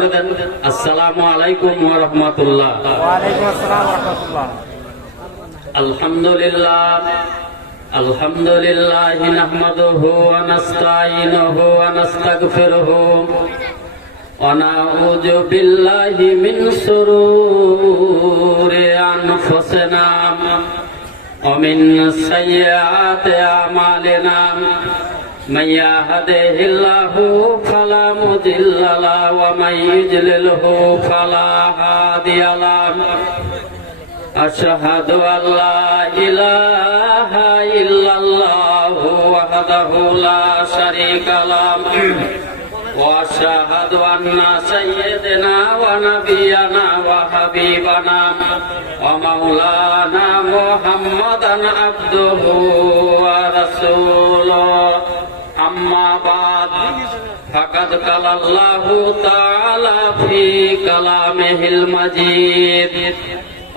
করে দেন। আসসালামু আলাইকুম ওয়া রাহমাতুল্লাহ। ওয়া আলাইকুম আসসালাম ওয়া রাহমাতুল্লাহ। আলহামদুলিল্লাহ আলহামদুলিল্লাহ নাহমাদুহু ওয়া নাস্তাঈনুহু ওয়া নাস্তাগফিরুহু ওয়া নাউযু বিল্লাহি মিন শুরুরি আনফুসিনা ওয়া মিন সাইয়্যাতি আমালিনা মান ইয়াহদিহিল্লাহু ফালা মুদিল্লা লাহু ওয়া মান ইউদ্লিলহু ফালা হাদিয়া লাহু। أشهد أن لا إله إلا الله وحده لا شريك له وأشهد أن سيدنا ونبينا وحبيبنا ومولانا محمدا عبده ورسوله أما بعد فقد قال الله تعالى في كلامه المجيد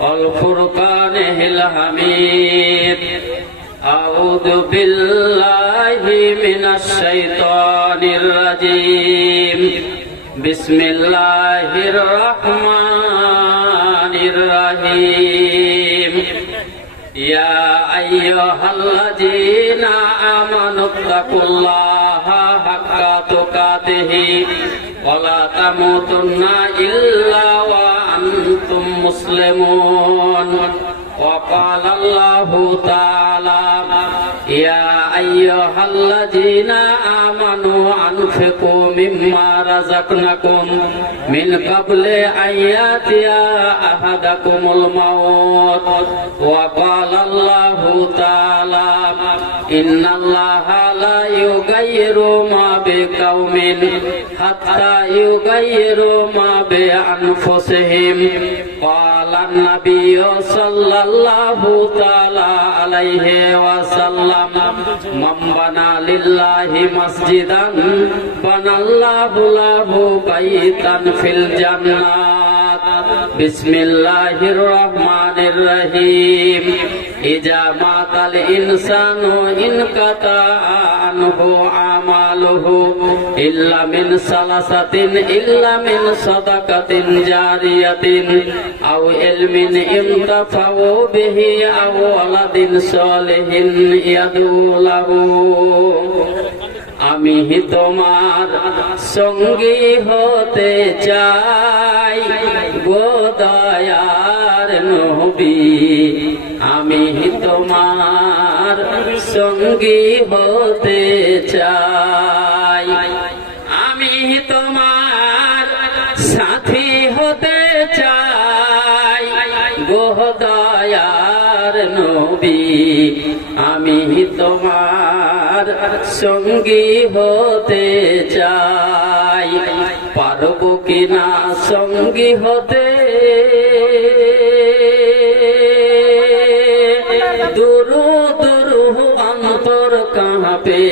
والفرقانه الحميد أعوذ بالله من الشيطان الرجيم بسم الله الرحمن الرحيم يا أيها الذين آمنوا اتقوا الله حق تقاته ولا تموتن إلا وأنتم مسلمون وقال الله تعالى يا أيها الذين آمنوا أنفقوا مما رزقناكم من قبل أن يأتي أحدكم الموت وقال الله تعالى إن الله لا يغير ما بقوم حتى يغيروا ما بأنفسهم قال النبي صلى الله تعالى عليه وسلم من بنى لله مسجدا بنى الله له بيتا في الجنة بسم الله الرحمن الرحيم إذا مات الإنسان انقطع عنه عمله إلا من ثلاثة إلا من صدقة جارية أو علم ينتفع به أو ولد صالح يدعو له। আমি তোমার সঙ্গী হতে চাই গো দয়ার নবী, আমি তোমার সঙ্গী হতে চাই, আমি তোমার সাথী হতে চাই গো দয়ার নবী, আমি তোমার সঙ্গী হতে চাই। পারবো কিনা সঙ্গী হতে দুরু দুরু অন্তর কাঁপে,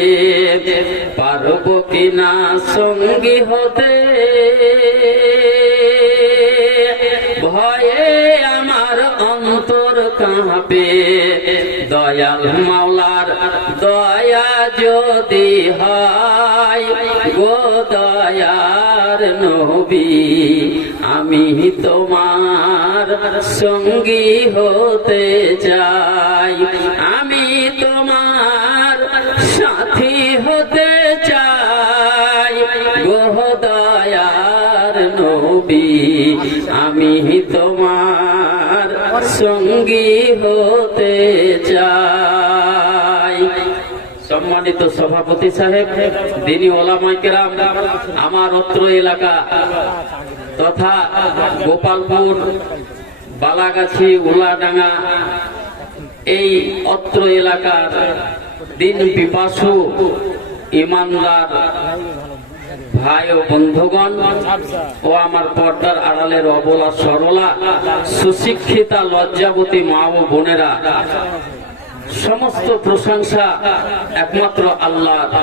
পারবো কিনা সঙ্গী হতে ভয়ে আমার অন্তর কাঁপে। দয়াল মাওলার দয়া যদি হয় গো দয়ার নবী, আমি তোমার সঙ্গী হতে চাই, আমি তোমার সাথী হতে চাই গো দয়ার নবী, আমি তোমার সঙ্গী হতে চাই। সম্মানিত সভাপতি সাহেব, দিনী ওলামায়ে কেরাম, আমার অত্র এলাকা তথা গোপালপুর, বালাগাছি, উলাডাঙ্গা, এই অত্র এলাকার দিন পিপাসু ইমানদার ভাই ও বন্ধুগণ ও আমার পর্দার আড়ালের অবলা সরলা সুশিক্ষিতা লজ্জাবতী মা ও বোনেরা, সমস্ত প্রশংসা একমাত্র আল্লাহর,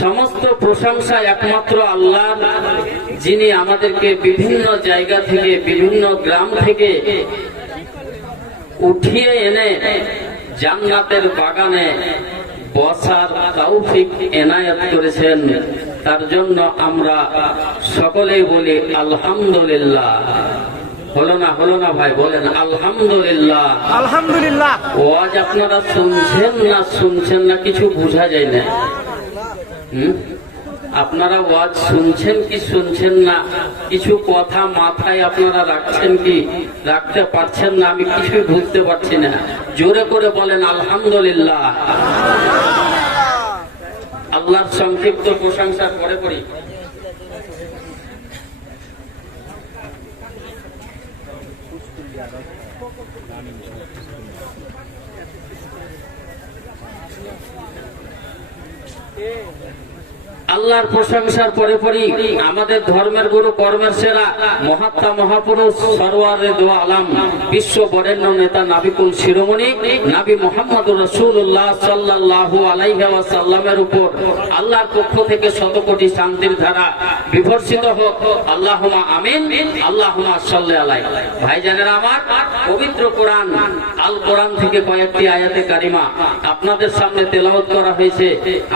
সমস্ত প্রশংসা একমাত্র আল্লাহর, যিনি আমাদেরকে বিভিন্ন জায়গা থেকে, বিভিন্ন গ্রাম থেকে উঠিয়ে এনে জান্নাতের বাগানে বসার তৌফিক এনায়েত করেছেন। তার জন্য আমরা সকলেই বলি আলহামদুলিল্লাহ। হলো না ভাই, বলেন আলহামদুলিল্লাহ। আলহামদুলিল্লাহ। ওয়াজ আপনারা শুনছেন না কিছু বোঝা যায় না। আপনারা ওয়াজ শুনছেন কি শুনছেন না, কিছু কথা মাথায় আপনারা রাখছেন কি রাখতে পারছেন না, আমি কিছুই বুঝতে পারছি না। জোরে করে বলেন আলহামদুলিল্লাহ। আল্লাহর সংক্ষিপ্ত প্রশংসা করে করি। আল্লাহর প্রশংসার পরে পরই আমাদের ধর্মের গুরু কর্মের সেরা মহাত্মা মহাপুরুষ সরওয়ারে দো আলম বিশ্ব বরেণ্য নেতা নাবিকুল শিরোমণি নবী মুহাম্মদুর রাসূলুল্লাহ সাল্লাল্লাহু আলাইহি ওয়াসাল্লামের উপর আল্লাহর পক্ষ থেকে শতকোটি শান্তির ধারা বিবর্ষিত হোক। আল্লাহুম্মা আমিন, আল্লাহুম্মা সাল্লি আলাইহি। ভাইজানেরা আমার, পবিত্র কোরআন আল কোরআন থেকে কয়েকটি আয়াতে কারিমা আপনাদের সামনে তেলাওয়াত করা হয়েছে,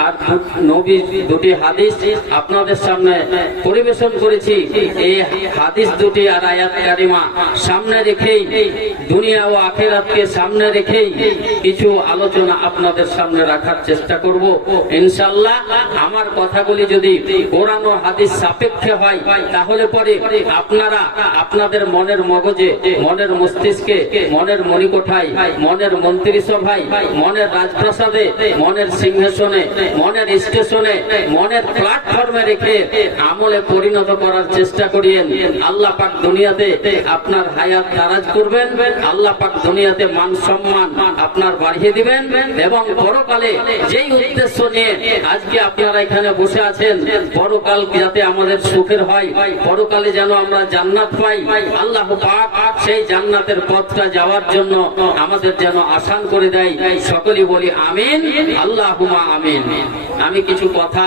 আর নবী দুটি হাদিস আপনাদের সামনে পরিবেশন করেছি। এই হাদিস দুটি আর আয়াত কারিমা সামনে রেখেই, দুনিয়া ও আখিরাতকে সামনে রেখেই কিছু আলোচনা আপনাদের সামনে রাখার চেষ্টা করব ইনশাআল্লাহ। আমার কথাগুলি যদি কোরআন ও হাদিস সাপেক্ষে হয় তাহলে পরে আপনারা আপনাদের মনের মগজে, মনের মস্তিষ্কে, মনের মণিকোঠায়, মনের মন্ত্রিসভায়, মনের রাজপ্রাসাদে, মনের সিংহাসনে, মনের স্টেশনে, মনের প্ল্যাটফর্মে রেখে আমলে পরিণত করার চেষ্টা করিয়েন। আল্লাহ পাক দুনিয়াতে আপনার হায়াত দারাজ করবেন, আল্লাহ পাক দুনিয়াতে মান সম্মান আপনার বাড়িয়ে দিবেন, এবং পরকালে যেই উদ্দেশ্য নিয়ে আজকে আপনারা এখানে বসে আছেন, পরকাল যাতে আমাদের সুখের হয়, পরকালে যেন আমরা জান্নাত পাই, আল্লাহ পাক সেই জান্নাতের পথটা যাওয়ার জন্য আমাদের যেন আসান করে দেয়। সকলেই বলি আমিন, আল্লাহুম্মা আমিন। আমি কিছু কথা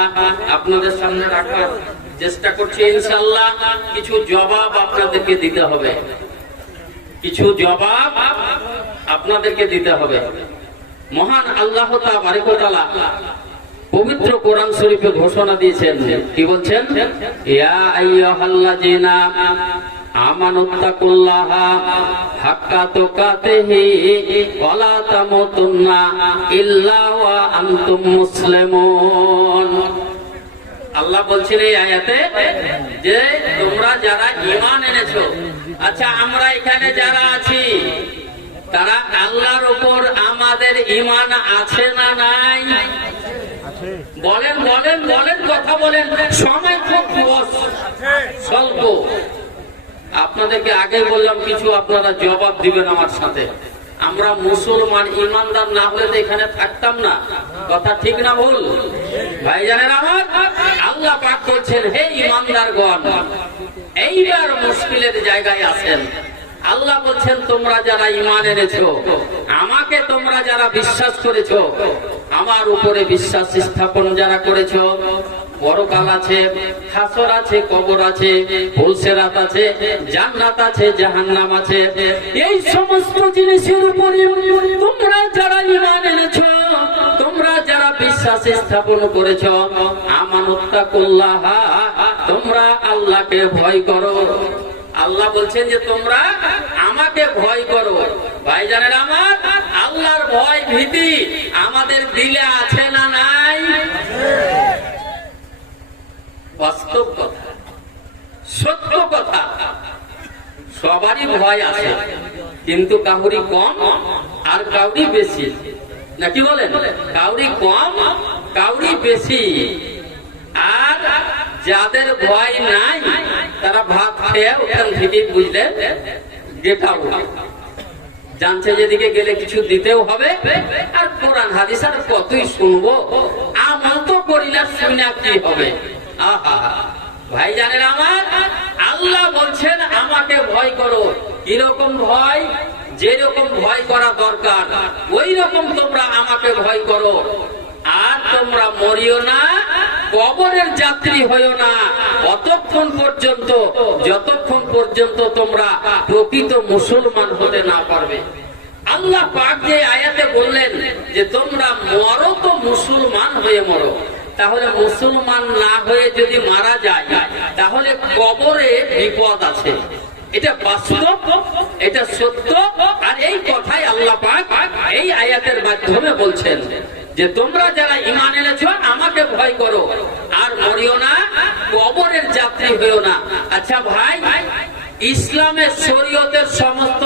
আপনাদের সামনে রাখার চেষ্টা করছি ইনশাআল্লাহ। কিছু জবাব আপনাদেরকে দিতে হবে, কিছু জবাব আপনাদেরকে দিতে হবে। মহান আল্লাহ তাবারক ওয়া তাআলা পবিত্র কোরআন শরীফে ঘোষণা দিয়েছেন, কি বলছেন? ইয়া আইয়ুহাল্লাযিনা আমানুত্তাকুল্লাহা হাক্কা তুকাতিহি ওয়া লা তামুতুন্না ইল্লা ওয়া আনতুম মুসলিমুন। আল্লাহ বলছেন এই আয়াতে যে তোমরা যারা ঈমান এনেছো, আচ্ছা আমরা এখানে যারা আছি তারা আল্লাহর উপর আমাদের ঈমান আছে না নাই? বলেন বলেন বলেন, কথা বলেন, সময় খুব স্বল্প। আপনাদেরকে আগে বললাম কিছু আপনারা জবাব দিবেন আমার সাথে। আমরা মুসলমান ইমানদার না হলে তো এখানে থাকতাম না, কথা ঠিক না ভুল? ভাইজানের আমার, আল্লাহ পাক বলছেন হে ইমানদারগণ, এইবার মুশকিলের জায়গায় আছেন। আল্লাহ বলছেন তোমরা যারা ঈমান এনেছো, আমাকে তোমরা যারা বিশ্বাস করেছো, আমার উপরে বিশ্বাস স্থাপন যারা করেছো, পরকাল আছে, হাসর আছে, কবর আছে, ফুলসেরাত আছে, জান্নাত আছে, জাহান্নাম আছে, এই সমস্ত জিনিসের উপরে তোমরা যারা ঈমান এনেছো, তোমরা যারা বিশ্বাস স্থাপন করেছো, আমানুত্তাকুল্লাহ, তোমরা আল্লাহকে ভয় করো। আল্লাহ বলছেন যে তোমরা আমাকে ভয় করো। ভাইজানেরা আমার, আল্লাহর ভয় ভীতি আমাদের দিলে আছে না নাই? বাস্তব কথা, সত্য কথা, সবারই ভয় আছে, কিন্তু কাউরি কম আর কাউরি বেশি, নাকি বলেন? কাউরি কম, কাউরি বেশি। আর যাদের ভয় নাই তারা ভাত খেয়ে ওখান থেকে বুঝলেন গেটাও জানছে যেদিকে গেলে কিছু দিতেও হবে, আর কোরআন হাদিস আর কতই শুনবো, আমল তো করিলে শুনে কি হবে। আহা ভাইজানেরা আমার, আল্লাহ বলছেন আমাকে ভয় করো। কিরকম ভয়? যেরকম ভয় করা দরকার ওই রকম তোমরা আমাকে ভয় করো। আর তোমরা মরিও না, কবরের যাত্রী হইও না অতক্ষণ পর্যন্ত যতক্ষণ পর্যন্ত তোমরা প্রকৃত মুসলমান হতে না পারবে। আল্লাহ পাক যে আয়াতে বললেন যে তোমরা মরো তো মুসলমান হয়ে মরো, তাহলে মুসলমান না হয়ে যদি মারা যায় তাহলে কবরে বিপদ আছে। এটা বাস্তব, এটা সত্য। আর এই কথাই আল্লাহ পাক এই আয়াতের মাধ্যমে বলছেন যে তোমরা যারা ঈমান এনেছো আমাকে ভয় করো আর মরিও না, কবরের যাত্রী হইও না। আচ্ছা ভাই, ইসলামের শরীয়তের সমস্ত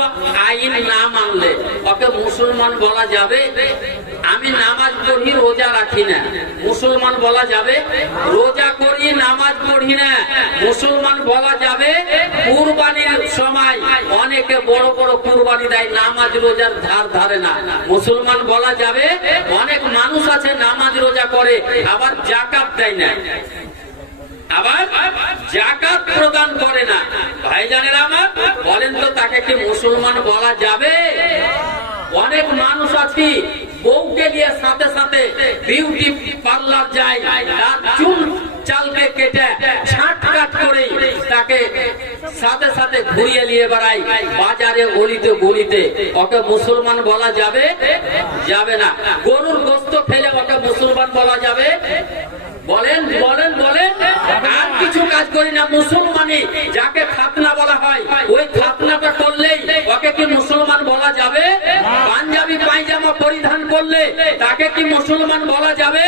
আইন না মানলে ওকে মুসলমান বলা যাবে? আমি নামাজ পড়ি রোজা রাখি না, মুসলমান বলা যাবে? রোজা করি নামাজ পড়ি না, মুসলমান বলা যাবে? কুরবানির সময় অনেকে বড় বড় কুরবানি দেয়, নামাজ রোজার ধার ধারে না, মুসলমান বলা যাবে? অনেক মানুষ আছে নামাজ রোজা করে আবার যাকাত দেয় না, আবার যাকাত প্রদান করে না। ভাইজানেরা আমার, বলেন তো তাকে কি মুসলমান বলা যাবে? অনেক মানুষ আছে বউকে নিয়ে সাথে সাথে বিউটি পার্লার যায়, তার চুল চালকে কেটে ছাট কাট করে তাকে সাথে সাথে ঘুরিয়ে নিয়ে বেড়ায় বাজারে গলিতে গলিতে, ওকে মুসলমান বলা যাবে? যাবে না। গরুর গোস্ত খেলে ওকে মুসলমান বলা যাবে? বলেন বলেন বলেন। আর কিছু কাজ করি না, মুসলমানি যাকে খাতনা বলা হয় ওই খাতনাটা করলেই ওকে কি মুসলমান বলা যাবে? পাঞ্জাবি পায়জামা পরিধান করলে তাকে কি মুসলমান বলা যাবে?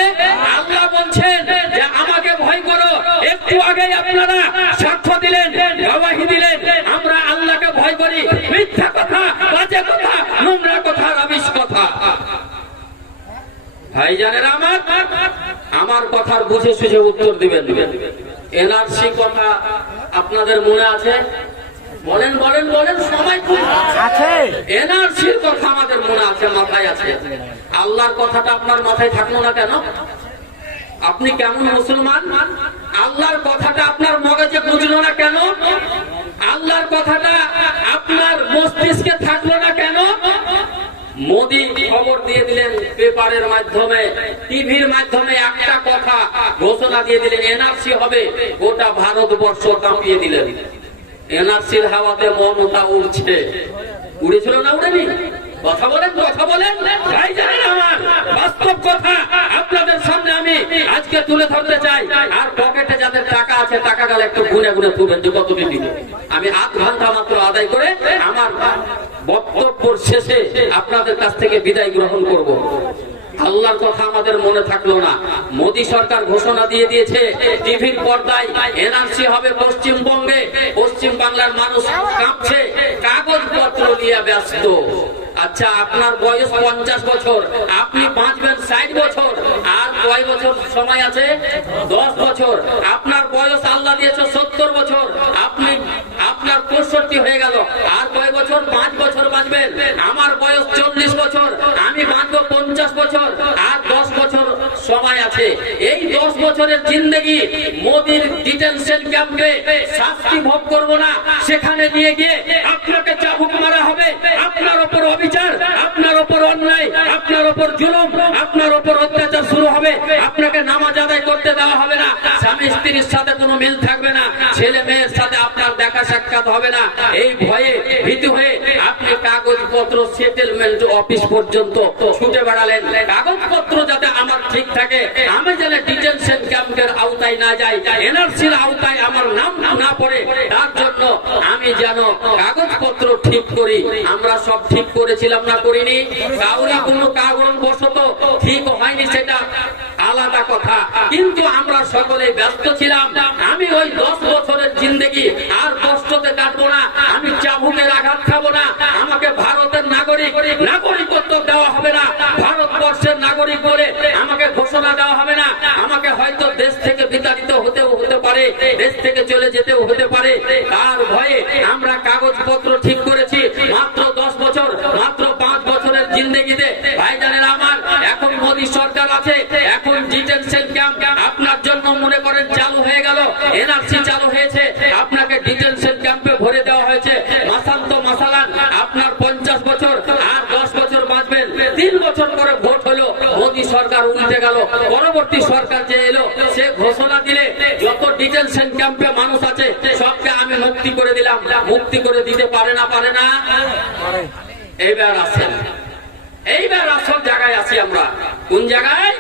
আল্লাহ বলছেন যে আমাকে ভয় করো। একটু আগে আপনারা সাক্ষ্য দিলেন, গবাহি দিলেন আমরা আল্লাহকে ভয় করি। মিথ্যা কথা, বাজে কথা, নোংরা কথা, রাবিশ কথা। ভাইজানেরা আমার, আমার কথার বুঝে সুঝে উত্তর দিবেন। এনআরসি কথা আপনাদের মনে আছে? বলেন বলেন বলেন, সময় আছে। এনআরসির কথা আমাদের মনে আছে, মাথায় আছে। আল্লাহর কথাটা আপনার মাথায় থাকলো না কেন? আপনি কেমন মুসলমান? আল্লাহর কথাটা আপনার মগজে বুঝলো না কেন? আল্লাহর কথাটা আপনার মস্তিষ্কে থাকলো না কেন? মোদি খবর দিয়ে দিলেন পেপারের মাধ্যমে, টিভির মাধ্যমে একটা কথা ঘোষণা দিয়ে দিলেন এনআরসি হবে, গোটা ভারতবর্ষ কাঁপিয়ে দিলেন। এনআরসির হাওয়াতে মমতা উড়ছে, উড়েছিল না উড়েনি? কথা বলেন কথা বলেন। ভাই জানেন আমার বাস্তব কথা আপনাদের সামনে আমি আজকে তুলে ধরতে চাই। আর পকেটে যাদের টাকা আছে টাকা গেলে একটু গুনে গুনে তুলবেন যে কত দিন। আমি আধ ঘন্টা মাত্র আদায় করে আমার বক্তব্যের শেষে আপনাদের কাছ থেকে বিদায় গ্রহণ করব। আল্লাহর কথা আমাদের মনে থাকলো না। মোদী সরকার ঘোষণা দিয়ে দিয়েছে টিভির পর্দায় এনআরসি হবে পশ্চিমবঙ্গে। পশ্চিম বাংলার মানুষ কাঁপছে, কাগজপত্র নিয়ে ব্যস্ত। আচ্ছা, আপনার বয়স 50 বছর, আপনি বাঁচবেন 60 বছর, আর কয় বছর সময় আছে? 10 বছর। আপনার বয়স আল্লাহ দিয়েছে 70 বছর, আপনি আপনার 65 হয়ে গেল, আর কয় বছর? 5 বছর বাঁচবেন। আমার বয়স 40 বছর, আমি বাঁচবো 50 বছর, আর 10 বছর সময় আছে। এই 10 বছরের জিন্দেগি মোদির ডিটেনশন ক্যাম্পে শাস্তি ভোগ করবো না, সেখানে নিয়ে গিয়ে আপনাকে চাবুক মারা হবে, আপনার উপর অবিচার, আপনার উপর অন্যায়, আপনার উপর জুলুম, আপনার উপর অত্যাচার শুরু হবে। আপনাকে নামাজ আদায় করতে দেওয়া হবে না, স্বামী স্ত্রীর সাথে কোনো মিল থাকবে না, ছেলে মেয়ের সাথে আপনার দেখা সাক্ষাৎ হবে না। এই ভয়ে ভীতি হয়ে আপনি কাগজপত্র সেটেলমেন্ট অফিস পর্যন্ত ছুটে বেড়ালেন। কাগজপত্র যাতে আমার ঠিক থাকে, আমি যেন ডিটেনশন ক্যাম্পের আওতায় না যাই, এনআরসির আওতায় আমার নাম না পড়ে, তার জন্য আমি যেন কাগজপত্র ঠিক করি। আমরা সব ঠিক করেছিলাম না করিনি? কাউরি কোনো কারণ বশত ঠিক হয়নি সেটা আলাদা কথা, কিন্তু আমরা সকলে ব্যস্ত ছিলাম। আমি ওই 10 বছরের জিন্দেগি আর কষ্টতে কাটবো না, আমি চাবুকের আঘাত খাবো না, আমাকে ভারতের নাগরিকত্ব দেওয়া হবে না, ভারতবর্ষের নাগরিক বলে আমাকে ঘোষণা দেওয়া হবে না, আমাকে হয়তো দেশ থেকে বিতাড়িত হতে পারে, দেশ থেকে চলে যেতেও হতে পারে। তার ভয়ে আমরা কাগজপত্র ঠিক করেছি। মাত্র 10 বছর, মাত্র 5 বছরের জিন্দেগিতে ভাইজানেরা আমার, এখন মোদী সরকার আছে, এখন ডিটেনশন ক্যাম্প আপনার জন্য মনে করেন চালু হয়ে গেল, এনআরসি চালু হয়েছে, আপনাকে ডিটেনশন ক্যাম্পে ভরে দেওয়া হয়েছে। মাসান্ত মাসালান আপনার 50 বছর আর 10 বছর বাঁচবেন। 3 বছর পরে ভোট হলো, মোদী সরকার উল্টে গেল, পরবর্তী সরকার যে এলো সে ঘোষণা দিলে যত ডিটেনশন ক্যাম্পে মানুষ আছে সবকে আমি মুক্তি করে দিলাম। মুক্তি করে দিতে পারে না? পারে না? এইবার আসেন, এইবার আসল জায়গায় আসি আমরা। কোন জায়গায়?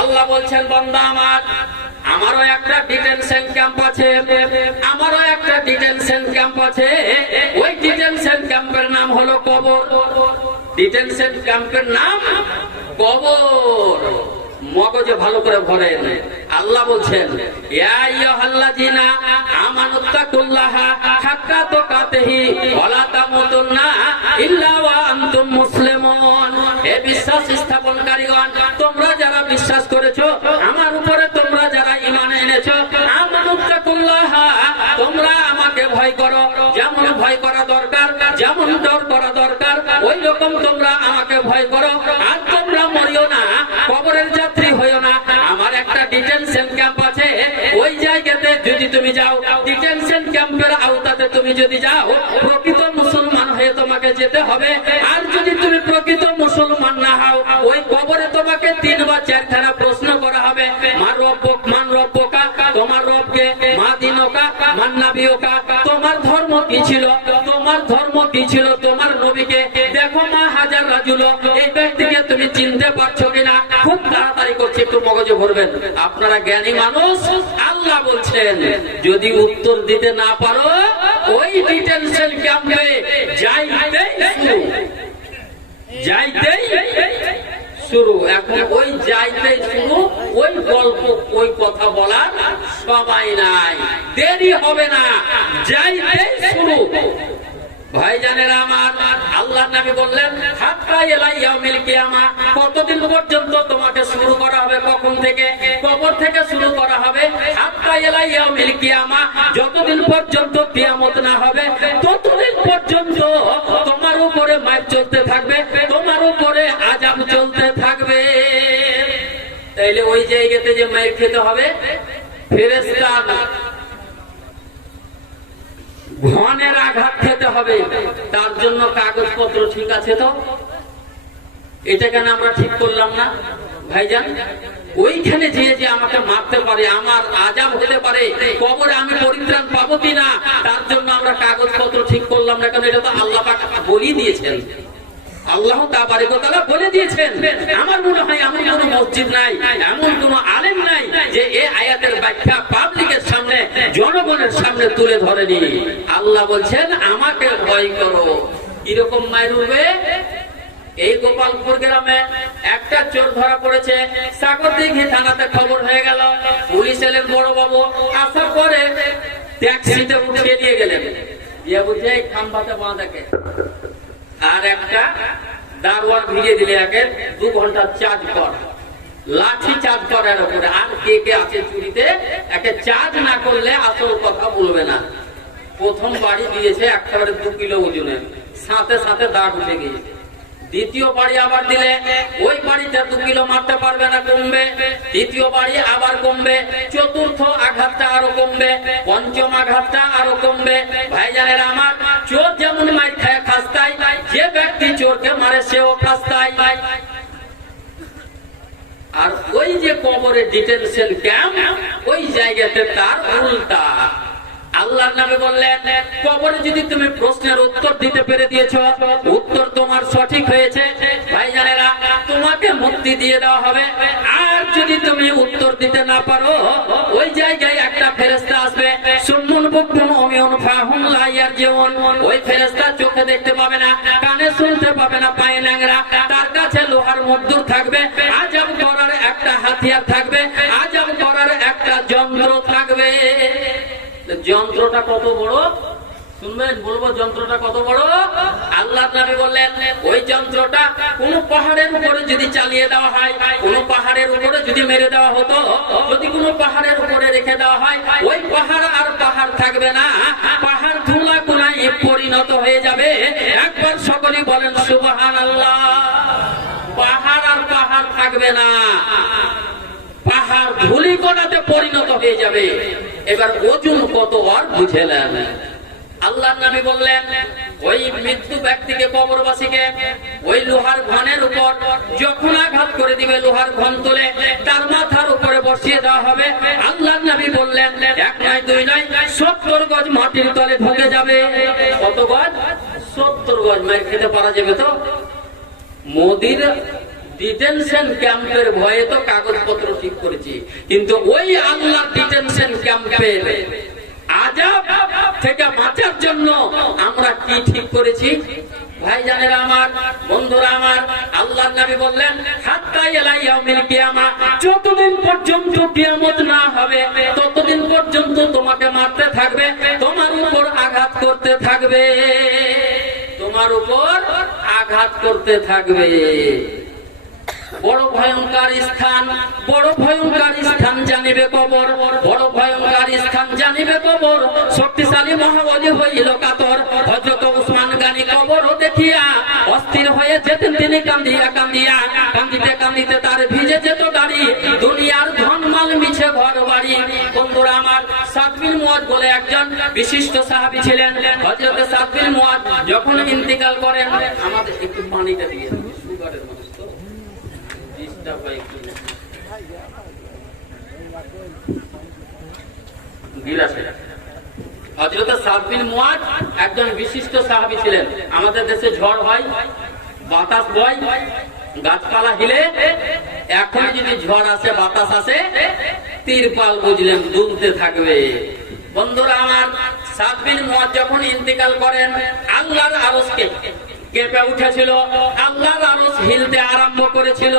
আল্লাহ বলছেন বান্দা আমার, আমারও একটা ডিটেনশন ক্যাম্প আছে, আমারও একটা ডিটেনশন ক্যাম্প আছে। ওই ডিটেনশন ক্যাম্পের নাম হলো কবর। ডিটেনশন ক্যাম্পের নাম কবর। মগজে ভালো করে ভরেন। আল্লাহ বলছেন ইয়া আইয়ুহাল্লাযিনা আমানুত্তাকুল্লাহা হাক্কা তুকাতিহি ওয়া লা তামুতুন্না ইল্লা ওয়া আনতুম মুসলিমুন। হে বিশ্বাস স্থাপনকারীগণ, তোমরা যারা বিশ্বাস করেছো, আমার উপরে তোমরা যারা ঈমান এনেছো, আমানুত্তাকুল্লাহা, তোমরা আমাকে ভয় করো। যেমন ভয় করা দরকার, যেমন ডর করা দরকার, ওই রকম তোমরা আমাকে ভয় করো। আর তোমরা মরিও না, কবরের যাত্রী হইও না। আমার একটা ডিটেনশন ক্যাম্প আছে, ওই জায়গাতে যদি তুমি যাও, ডিটেনশন ক্যাম্পের আওতাতে তুমি যদি যাও, প্রকৃত মুসলমান হয়ে তোমাকে যেতে হবে। আর যদি তুমি প্রকৃত মুসলমান না হও, ওই কবরে তোমাকে 3 বা 4 খানা প্রশ্ন করা হবে। মান রব্বুকা, তোমার রবকে, মা দিনুকা, মান নাবিয়ুকা, তোমার ধর্ম কি ছিল, তোমার ধর্ম কি ছিল, তোমার নবীকে দেখো। মা হাজার রাজুল, এই ব্যক্তিকে তুমি চিনতে পারছো কিনা? খুব তাড়াতাড়ি করছে, একটু মগজে ভরবেন। আপনারা জ্ঞানী মানুষ। আল্লাহ বলছেন যদি উত্তর দিতে না পারো, ওই ডিটেনশন ক্যাম্পে যাইতেই শুরু। এখন ওই যাইতেই শুরু, ওই গল্প, ওই কথা বলার সময় নাই, দেরি হবে না, যাইতেই শুরু। ভাইজানেরা আমার, আল্লাহর নবী বললেন হাত্তা ইলা ইয়াউমিল কিয়ামা, কতদিন পর্যন্ত তোমাকে শুরু করা হবে? কখন থেকে? কবর থেকে শুরু করা হবে। হাত্তা ইলা ইয়াউমিল কিয়ামা, যতদিন পর্যন্ত কিয়ামত না হবে, ততদিন পর্যন্ত তোমার উপরে মাইর চলতে থাকবে, তোমার উপরে আযাব চলতে থাকবে। তাইলে ওই জায়গাতে যে মাইর খেতে হবে, ফেরেশতা ঘনের আঘাত খেতে হবে, তার জন্য কাগজপত্র ঠিক আছে তো? এটা কেন আমরা ঠিক করলাম না ভাইজান? ওইখানে যে আমাকে মারতে পারে, আমার আযাব হতে পারে, কবরে আমি পরিত্রাণ পাবো কিনা, তার জন্য আমরা কাগজপত্র ঠিক করলাম না কেন? এটা তো আল্লাহ পাক বলেই দিয়েছেন। আল্লাহ তাবারক ওয়া তাআলা বলে দিয়েছেন। আমার মনে হয় এমন কোন মসজিদ নাই, এমন কোন আলেম নাই যে এই আয়াতের ব্যাখ্যা পাবলিকের সামনে, জনগণের সামনে তুলে ধরেনি। আল্লাহ বলছেন আমাকে ভয় করো। কিরকম মাইর উঠবে? এই গোপালপুর গ্রামে একটা চোর ধরা পড়েছে, সাগরদিঘি থানাতে খবর হয়ে গেল। পুলিশ এলেন, বড় বাবু আসার পরে ট্যাক্সিতে উঠিয়ে দিয়ে গেলেন, ইয়ে বুঝে এই খাম্বাতে বাঁধাকে আর একটা দারোয়ান ভিড়িয়ে দিলে, একে 2 ঘন্টা চার্জ কর, লাঠি চার্জ করার উপরে। আর কে কে আছে চুরিতে, একে চার্জ না করলে আসল কথা বলবে না। প্রথম বাড়ি দিয়েছে একেবারে 2 কিলো ওজনের, সাথে সাথে দাগ উঠে গিয়েছে। দ্বিতীয় বাড়ি আবার দিলে, ওই বাড়িতে 2 কিলো মারতে পারবে না, কমবে। তৃতীয় বাড়ি আবার কমবে, চতুর্থ আঘাতটা আরো কমবে, পঞ্চম আঘাতটা আরো কমবে। ভাইজানেরা আমার, চোর যেমন মার খায় খাস্তায়, যে ব্যক্তি চোরকে মারে সেও খাস্তায়। আর ওই যে কবরে ডিটেনশন ক্যাম্প, ওই জায়গাতে তার উল্টা। আল্লাহর নবী বললেন কবরে যদি তুমি প্রশ্নের উত্তর দিতে পেরে দিয়েছো, উত্তর তোমার সঠিক হয়েছে, ভাইজানেরা তোমাকে মুক্তি দিয়ে দেওয়া হবে। আর যদি তুমি উত্তর দিতে না পারো, ওই জায়গায় একটা ফেরেশতা আসবে, সুম্মুন বুকমুন উমিয়ুন ফাহুম লা ইয়ারজিউন। ওই ফেরেশতা চোখে দেখতে পাবে না, কানে শুনতে পাবে না, পায়ে ন্যাংরা, তার কাছে লোহার মজদুর থাকবে, আযাব করার একটা হাতিয়ার থাকবে, আযাব করার একটা যন্ত্র থাকবে। যন্ত্রটা কত বড় শুনবেন, বলবো যন্ত্রটা কত বড়। আল্লাহর নবী বললেন ওই যন্ত্রটা কোন পাহাড়ের উপরে যদি চালিয়ে দেওয়া হয়, কোন পাহাড়ের উপরে যদি মেরে দেওয়া হতো, যদি কোন পাহাড়ের উপরে রেখে দেওয়া হয়, ওই পাহাড় আর পাহাড় থাকবে না, পাহাড় ধুলা কোনায় পরিণত হয়ে যাবে। একবার সকলেই বলেন সুবহানাল্লাহ। পাহাড় আর পাহাড় থাকবে না, পাহাড় ধুলিকণাতে পরিণত হয়ে যাবে। এবার ওজন কত আর বুঝেলেন। আল্লাহর নবী বললেন ওই মৃত্যু ব্যক্তিকে, কবরবাসীকে ওই লোহার ঘনের উপর যখন আঘাত করে দিবে, লোহার ঘন তুলে তার মাথার উপরে বসিয়ে দেওয়া হবে। আল্লাহর নবী বললেন 1 নয় 2 নয় 70 গজ মাটির তলে ঢুকে যাবে। কত গজ? 70 গজ। মার খেতে পারা যাবে তো? মোদির ডিটেনশন ক্যাম্পের ভয়ে তো কাগজপত্র ঠিক করেছি, কিন্তু ওই আল্লাহ ডিটেনশন ক্যাম্পের আযাব থেকে বাঁচার জন্য আমরা কি ঠিক করেছি? ভাইজানেরা আমার, বন্ধুরা আমার, আল্লাহর নবী বললেন হাত্তা ইলা ইয়াউমিল কিয়ামা, যতদিন পর্যন্ত কিয়ামত না হবে ততদিন পর্যন্ত তোমাকে মারতে থাকবে, তোমার উপর আঘাত করতে থাকবে, তোমার উপর আঘাত করতে থাকবে। বড় ভয়ঙ্কর স্থান, বড় ভয়ঙ্কর স্থান জানিবে কবর, বড় ভয়ঙ্কর স্থান জানিবে কবর। শক্তিশালী মহাবলী হইল কাতর, হযরত উসমান গনি কবর দেখিয়া অস্থির হয়ে যেতেন তিনি কান্দিয়া কান্দিয়া, কান্দিতে কান্দিতে তার ভিজে যেত দাড়ি, দুনিয়ার ধন মাল মিছে ঘর বাড়ি। বন্ধুরা আমার, সাদ বিন মুআয বলে একজন বিশিষ্ট সাহাবী ছিলেন। হযরত সাদ বিন মুআয যখন ইন্তিকাল করেন, আমাদের একটু পানিটা দিয়ে সুগারের মানুষ তো হযরত সাদ বিন মুআয একজন বিশিষ্ট সাহাবী ছিলেন। আমাদের দেশে ঝড় হয়, বাতাস বয়, গাছপালা হিলে, এখন যদি ঝড় আসে বাতাস আসে, তিরপাল বুঝলেন দুলতে থাকবে। বন্ধুরা আমার, সাদ বিন মুআয যখন ইন্তিকাল করেন, আল্লাহর আরশকে কেঁপে উঠেছিল, আল্লাহর আরশ হিলতে আরম্ভ করেছিল।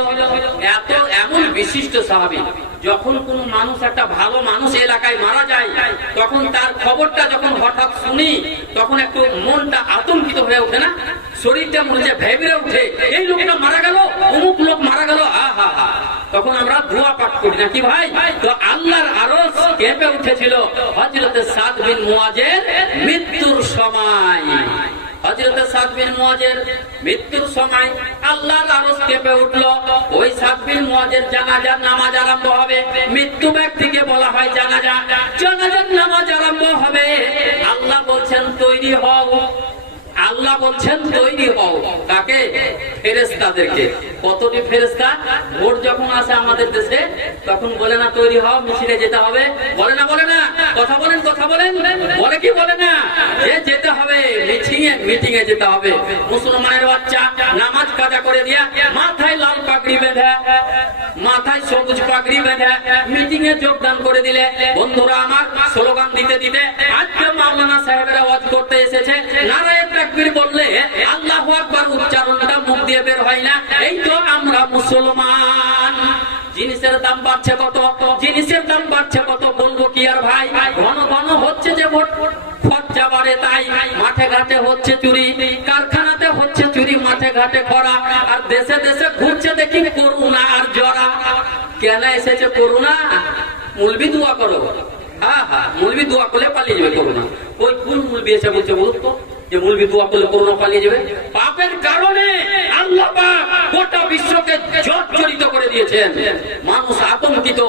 এমন বিশিষ্ট সাহাবী, যখন কোন মানুষ, একটা ভালো মানুষ এলাকায় মারা যায়, তখন তার খবরটা যখন হঠাৎ শুনি, তখন একটু মনটা আতঙ্কিত হয়ে ওঠে না, শরীরটা মনে হয় ভেবে ওঠে, এই লোকটা মারা গেল, অমুক লোক মারা গেল, আহা হা। তখন আমরা দোয়া পাঠ করি নাকি ভাই? তো আল্লাহর আরশ কেঁপে উঠেছিল হযরত সাদ বিন মুআযের মৃত্যুর সময়। হযরত সাদ বিন মুআযের মৃত্যুর সময় আল্লাহর আরশ কেঁপে উঠলো। ওই সাদ বিন মুআযের জানাজার নামাজ আরম্ভ হবে। মৃত্যু ব্যক্তিকে বলা হয় জানাজা, জানাজার নামাজ আরম্ভ হবে। আল্লাহ বলছেন তৈরি হও, আল্লাহ বলছেন তৈরি হও। কাকে? ফেরেশতাদেরকে। কতটি ফেরেশতা? ভোট যখন আসে আমাদের দেশে, তখন বলে না তৈরি হও, মিছিলে যেতে হবে, বলে না, বলে না, কথা বলেন, কথা বলেন, বলে কি বলে না, যে যেতে হবে, মিটিং এ যেতে হবে। মুসলমানের বাচ্চা নামাজ কাজা করে দিয়া মাথায় লাল পাগড়ি বেঁধে, মাথায় সবুজ পাগড়ি বেঁধে মিটিং এ যোগদান করে দিলে। বন্ধুরা আমার, স্লোগান দিতে দিতে আজকে মাওলানা সাহেবেরা ওয়াজ করতে এসেছে, নারায়ে তাকবীর বললে আল্লাহু আকবার উচ্চারণটা মুখ দিয়ে বের হয় না। এই তো আমরা মুসলমান। জিনিসের দাম বাড়ছে কত, জিনিসের দাম বাড়ছে কত, বলবো কি আর ভাই? ঘন ঘন হচ্ছে যে ভোট, খরচা বাড়ে তাই। মাঠে ঘাটে হচ্ছে চুরি, কারখানাতে হচ্ছে চুরি, মাঠে ঘাটে খরা, আর দেশে দেশে ঘুরছে দেখি করুণা আর জরা। কেন এসেছে করুণা? মুলবি দোয়া করো, হ্যাঁ হ্যাঁ, মুলবি দোয়া করলে পালিয়ে যাবে করুণা। ওই কোন মুলবি এসে বলছে বলুন তো, যে মুলবি দোয়া করলে করোনা পালিয়ে যাবে? পাপের কারণে আল্লাহ পাক গোটা বিশ্বকে জর্জরিত করে দিয়েছেন। মানুষ আতঙ্কিত,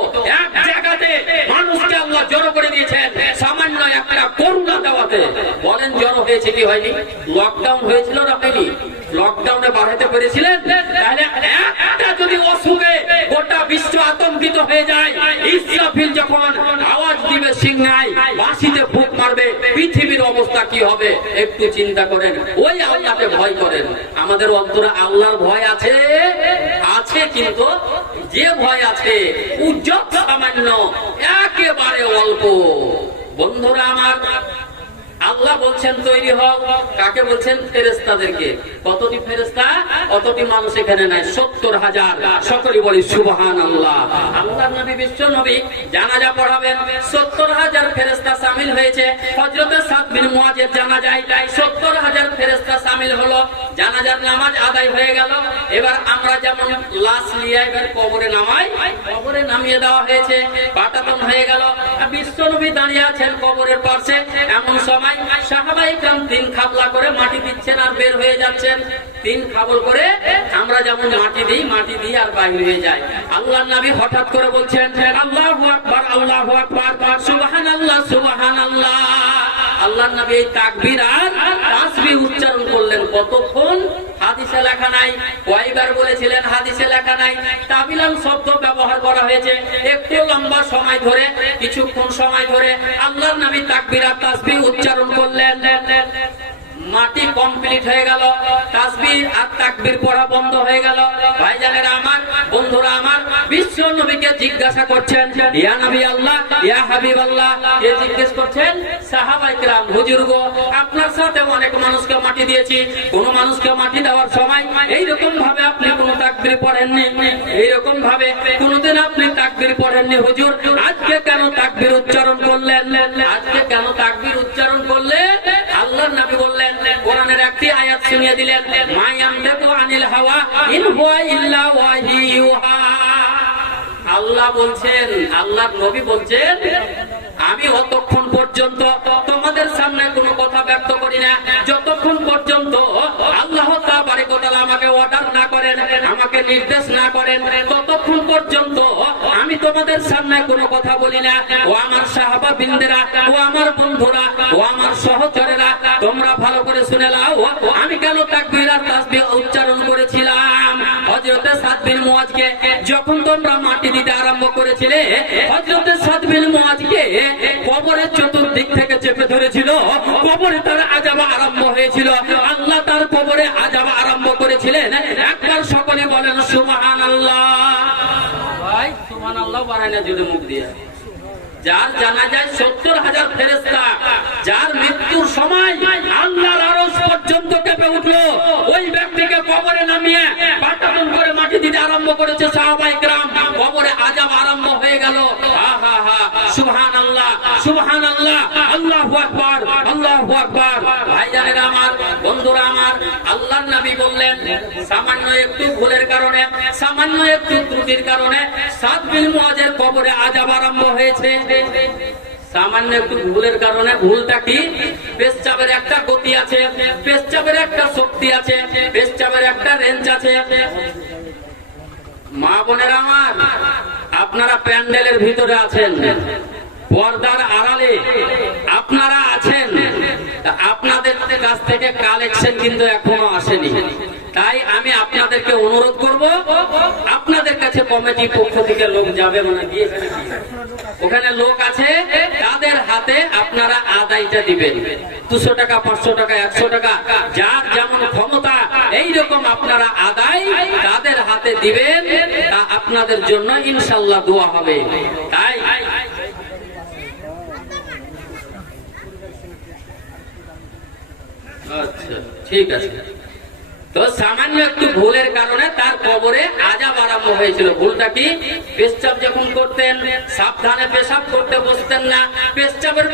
এক জায়গাতে মানুষকে আল্লাহ জড়ো করে দিয়েছেন সামান্য একটা করোনা দেওয়াতে। বলেন জড়ো হয়েছে কি হয়নি? লকডাউন হয়েছিল না হয়নি? লকডাউনে বাড়াতে পেরেছিলেন? তাহলে একটা যদি অসুখে গোটা বিশ্ব আতঙ্কিত হয়ে যায়, ইসরাফিল যখন আওয়াজ দিবে সিংহায়, বাঁশিতে ফুঁক মারবে, পৃথিবীর অবস্থা কি হবে? একটু চিন্তা করেন। ওই আল্লাহকে ভয় করেন। আমাদের অন্তরে আল্লাহর ভয় আছে, আছে, কিন্তু যে ভয় আছে উজ্জ্বল সামান্য, একেবারে অল্প। বন্ধুরা আমার, আল্লাহ বলছেন তৈরি হও। কাকে বলছেন? ফেরেশতাদেরকে। কতটি ফেরেশতা? অতটি মানুষ এখানে নাই, ৭০,০০০। সকলে বলি সুবহানাল্লাহ। আল্লাহর নবী, বিশ্ব নবী জানাজা পড়াবেন, ৭০,০০০ ফেরেশতা শামিল হয়েছে। হযরত সাদ বিন মুআযের জানাজায় ৭০,০০০ ফেরেশতা শামিল হলো। জানাজার নামাজ আদায় হয়ে গেল। এবার আমরা যেমন লাশ নিয়ে এবার কবরে নামাই, কবরে নামিয়ে দেওয়া হয়েছে, পাটাতন হয়ে গেল। বিশ্ব নবী দাঁড়িয়ে আছেন কবরের পাশে। এমন সময় সাহাবায়ে কেরাম ৩ খাবলা করে মাটি দিচ্ছেন আর বের হয়ে যাচ্ছেন। ৩ খাবল করে আমরা যেমন মাটি দিই, মাটি দিয়ে আর বাইরে হয়ে যায়। আল্লাহর নবী হঠাৎ করে বলছেন আল্লাহু আকবার, আল্লাহু আকবার, সুবহানাল্লাহ, সুবহানাল্লাহ। আল্লাহর নবী এই তাকবীর আর তাসবিহ উচ্চারণ করলেন। কতক্ষণ? হাদিসে লেখা নাই। কয়বার বলেছিলেন? হাদিসে লেখা নাই। তাবিলান শব্দ ব্যবহার করা হয়েছে। একটু লম্বা সময় ধরে, কিছুক্ষণ সময় ধরে আল্লাহর নবী তাকবীর আর তাসবিহ উচ্চারণ করলেন। মাটি কমপ্লিট হয়ে গেল, তাসবিহ আর তাকবীর পড়া বন্ধ হয়ে গেল। ভাইজানেরা আমার, বন্ধুরা আমার, বিশ্ব নবীকে জিজ্ঞাসা করছেন, ইয়া নবী আল্লাহ, ইয়া হাবিব আল্লাহ, কে জিজ্ঞেস করছেন? সাহাবায়ে কেরাম। হুজুর গো, আপনার সাথে অনেক মানুষকে মাটি দিয়েছি, কোন মানুষকে মাটি দেওয়ার সময় এইরকম ভাবে আপনি কোন তাকবীর পড়েননি, এইরকম ভাবে কোনদিন আপনি তাকবীর পড়েননি হুজুর, আজকে কেন তাকবীর উচ্চারণ করলেন? আজকে কেন তাকবীর উচ্চারণ করলেন? আল্লাহর নবী বললেন, কোরআনের একটি আয়াত শুনিয়ে দিলেন, মা ইয়ানতিকু আনিল হাওয়া ইন হুয়া ইল্লা ওয়াহী ইউহা। আল্লাহ বলছেন, আল্লাহর নবী বলছেন, আমি অতক্ষণ পর্যন্ত তোমাদের সামনে কোনো কথা ব্যক্ত করি না যতক্ষণ পর্যন্ত আল্লাহ তাবারক ওয়া তাআলা আমাকে অর্ডার না করেন, আমাকে নির্দেশ না করেন, ততক্ষণ পর্যন্ত আমি তোমাদের সামনে কোনো কথা বলি না। ও আমার সাহাবা বিন্দেরা, ও আমার বন্ধুরা, ও আমার সহচরেরা, তোমরা ভালো করে শুনে নাও, আমি কেন তাকবীর আর তাসবিহ উচ্চারণ করেছিলাম। হযরতে সাদ বিন মুআযকে যখন তোমরা মাটি দিতে আরম্ভ করেছিলে, হযরতে সাদ বিন মুআযকে কবরের চতুর্দিক থেকে চেপে ধরেছিল, কবরে তার আযাব আরম্ভ হয়েছিল, আল্লাহ তার কবরে আযাব আরম্ভ করেছিলেন। একবার সকলে বলেন সুবহানাল্লাহ। ভাই সুবহানাল্লাহ বাড়ায় না জোরে মুখ দিয়ে। যার জানাজায় 70,000 ফেরেশতা, যার মৃত্যুর সময় আল্লাহর আরশ পর্যন্ত কেঁপে উঠলো, ওই ব্যক্তিকে কবরে নামিয়ে পাটাতন করে মাটি দিতে আরম্ভ করেছে সাহাবায়ে কেরাম, কবরে আযাব আরম্ভ হয়ে গেল। আহা, সুবহানাল্লাহ, সুবহানাল্লাহ, আল্লাহু আকবার, আল্লাহু আকবার। ভাইজানেরা আমার, বন্ধুরা আমার, আল্লাহর নবী বললেন, সামান্য একটু ভুলের কারণে, সামান্য একটু ত্রুটির কারণে সাদ বিন মুআযের কবরে আযাব আরম্ভ হয়েছে। সামান্য একটু ভুলের কারণে। ভুলটা কি? পেশাবের একটা গতি আছে, পেশাবের একটা শক্তি আছে, পেশাবের একটা রেঞ্জ আছে। মা বোনেরা আমার, আপনারা প্যান্ডেলের ভিতরে আছেন, পর্দার আড়ালে আপনারা আছেন, আপনাদের কাছ থেকে কালেকশন কিন্তু এখনো আসেনি। তাই আমি আপনাদেরকে অনুরোধ করব, আপনাদের কাছে কমিটির পক্ষ থেকে লোক যাবে, মানে গিয়েছে, ওখানে লোক আছে, তাদের হাতে আপনারা আদায়টা দিবেন। 200 টাকা, 500 টাকা, 100 টাকা, যার যেমন ক্ষমতা এইরকম আপনারা আদায় তাদের হাতে দিবেন, তা আপনাদের জন্য ইনশাআল্লাহ দোয়া হবে। তাই আচ্ছা, ঠিক আছে। তো সামান্য একটু ভুলের কারণে তার কবরে আযাব আরম্ভ হয়েছিল। ভুলটা কি? পেশাব যখন করতেন, সাবধানে পেশাব করতে বসতেন না, পেশাবের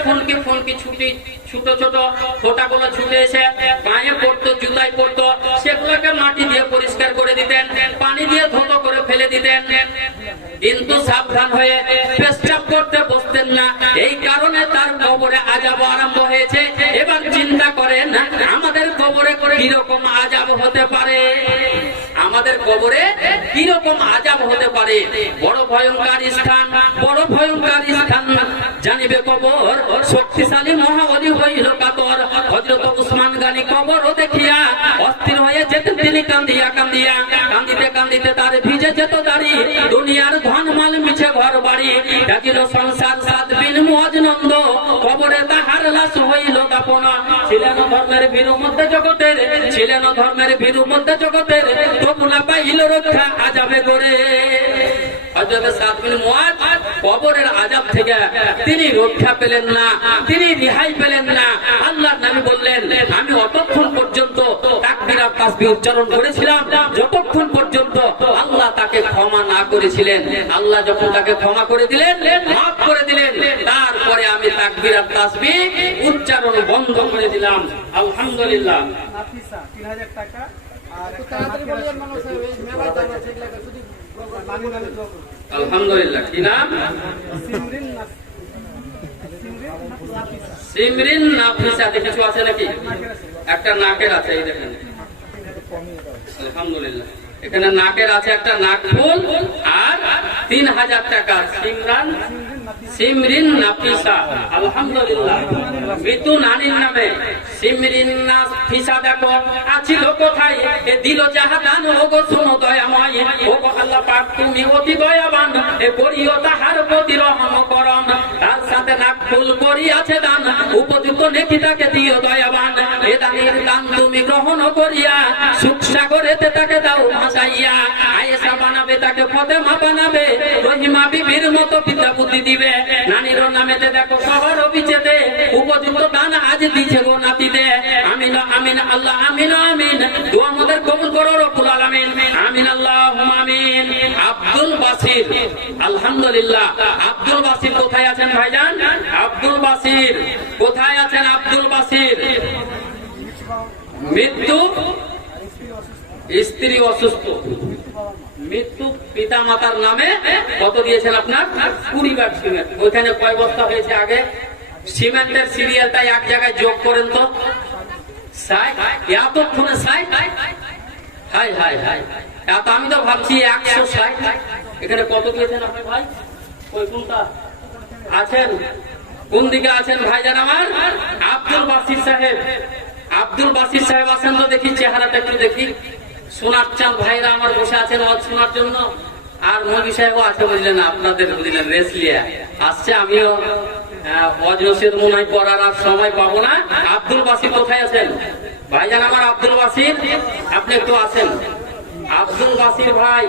ফোনকি ছুটি ছোট ছোট ফোঁটাগুলো ছুটে এসে পায়ে পড়তো, জুতায় পড়তো, সেগুলোকে মাটি দিয়ে পরিষ্কার করে দিতেন, পানি দিয়ে ধুতো করে ফেলে দিতেন, কিন্তু সাবধান হয়ে পেশাব করতে বসতেন না। এই কারণে তার কবরে আযাব আরম্ভ হয়েছে। এবার চিন্তা করেন, আমাদের কবরে কিরকম আযাব হতে পারে, আমাদের কবরে কিরকম আযাব হতে পারে। বড় ভয়ঙ্কর স্থান, বড় ভয়ঙ্কর স্থান জানিবে কবর, শক্তিশালী মহাবলী হইল কাতর। হযরত উসমান গানি কবর দেখিয়া অস্থির হয়ে যেতেন তিনি, কান্দিয়া কান্দিয়া, কান্দিতে কান্দিতে তার ভিজে যেত দাড়ি, দুনিয়ার ধন মাল মিছে ঘর বাড়ি, ডাকিল সংসার সাদ বিন মুআয নন্দ, কবরে তাহার লাশ হইল দাপন। ছিলেন ধর্মের ভীরু মধ্যে জগতের, ছিলেন ধর্মের ভীরু মধ্যে জগতের, তবু না পাইল রক্ষা আযাবে গড়ে। হযরত সাদ বিন মুআয কবরের আযাব থেকে তিনি রক্ষা পেলেন না, তিনি রেহাই পেলেন না। আল্লাহর নবী বললেন, আমি অতক্ষণ পর্যন্ত তাকবীর আর তাসবিহ উচ্চারণ করেছিলাম যতক্ষণ পর্যন্ত আল্লাহ তাকে ক্ষমা না করেছিলেন। আল্লাহ যখন তাকে ক্ষমা করে দিলেন, মাফ করে দিলেন, তারপরে আমি তাকবীর আর তাসবিহ উচ্চারণ বন্ধ করে দিলাম। আলহামদুলিল্লাহ। নাফিসা 3000 টাকা আর আলহামদুলিল্লাহ। কি নাম? সিমরিন নাফিসা। কিছু আছে নাকি? একটা নাকের আছে, এই দেখেন। আলহামদুলিল্লাহ, এখানে নাকের আছে একটা নাকফুল আর 3000 টাকা। সিমরিন নাফিসা, আলহামদুলিল্লাহ। মৃত্যু নানির নামে সিমরিন নাফিসা দেখো আছিল কোথায়, এ দিল জাহাদান ওগো শুনো দয়াময়, ওগো আল্লাহ পাক তুমি অতি দয়াবান, এ করিও তাহার প্রতি রহম করম, তার সাথে নাক ফুল করিয়াছে দান, উপযুক্ত নেকি তাকে দিও দয়াবান, এ দানের দান তুমি গ্রহণ করিয়া সুখ সাগরেতে তাকে দাও ভাসাইয়া, আয়েশা বানাবে তাকে ফাতেমা বানাবে, রহিমা বিবির মতো পিতা বুদ্ধি দিবে, নানির নামেতে দেখো সবার অভিচেতে উপযুক্ত দান আজ দিছে গো নাতিতে, আমিন আমিন আল্লাহ আমিন আমিন, দোয়া আমাদের কবুল করো রব্বুল আলামিন, আমিন আল্লাহুম্মা আমিন। আব্দুল বাসির, আলহামদুলিল্লাহ। আব্দুল বাসির কোথায় আছেন ভাইজান? আব্দুল বাসির কোথায় আছেন? আব্দুল বাসির মৃত্যু, স্ত্রী অসুস্থ, মৃত্যু, পিতা মাতার নামে কত দিয়েছেন আপনার? 20 ব্যাগ সিমেন্ট। ওইখানে কয় বস্তা হয়েছে আগে? সিমেন্টের সিরিয়ালটাই এক জায়গায় যোগ করেন তো। 60, এতক্ষণে 60, হাই হাই হাই, এত আমি তো ভাবছি 160। এখানে কত দিয়েছেন আপনি ভাই? ওই কোনটা আছেন? কোন দিকে আছেন ভাইজান আমার? আব্দুল বাসির সাহেব, আব্দুল বাসির সাহেব আছেন তো? দেখি চেহারাটা একটু দেখি। সোনার চাঁদ ভাইরা আমার বসে আছেন ওয়াজ শোনার জন্য, আর মৌলী সাহেবও আছে বুঝলেন, আপনাদের বুঝলেন রেসলিয়া আসছে। আমিও ওয়াজ নসিহত মনে হয় করার আর সময় পাবো না। আব্দুল বাসির কোথায় আছেন ভাইজান আমার? আব্দুল বাসির আপনি একটু আসেন। আব্দুল বাসির ভাই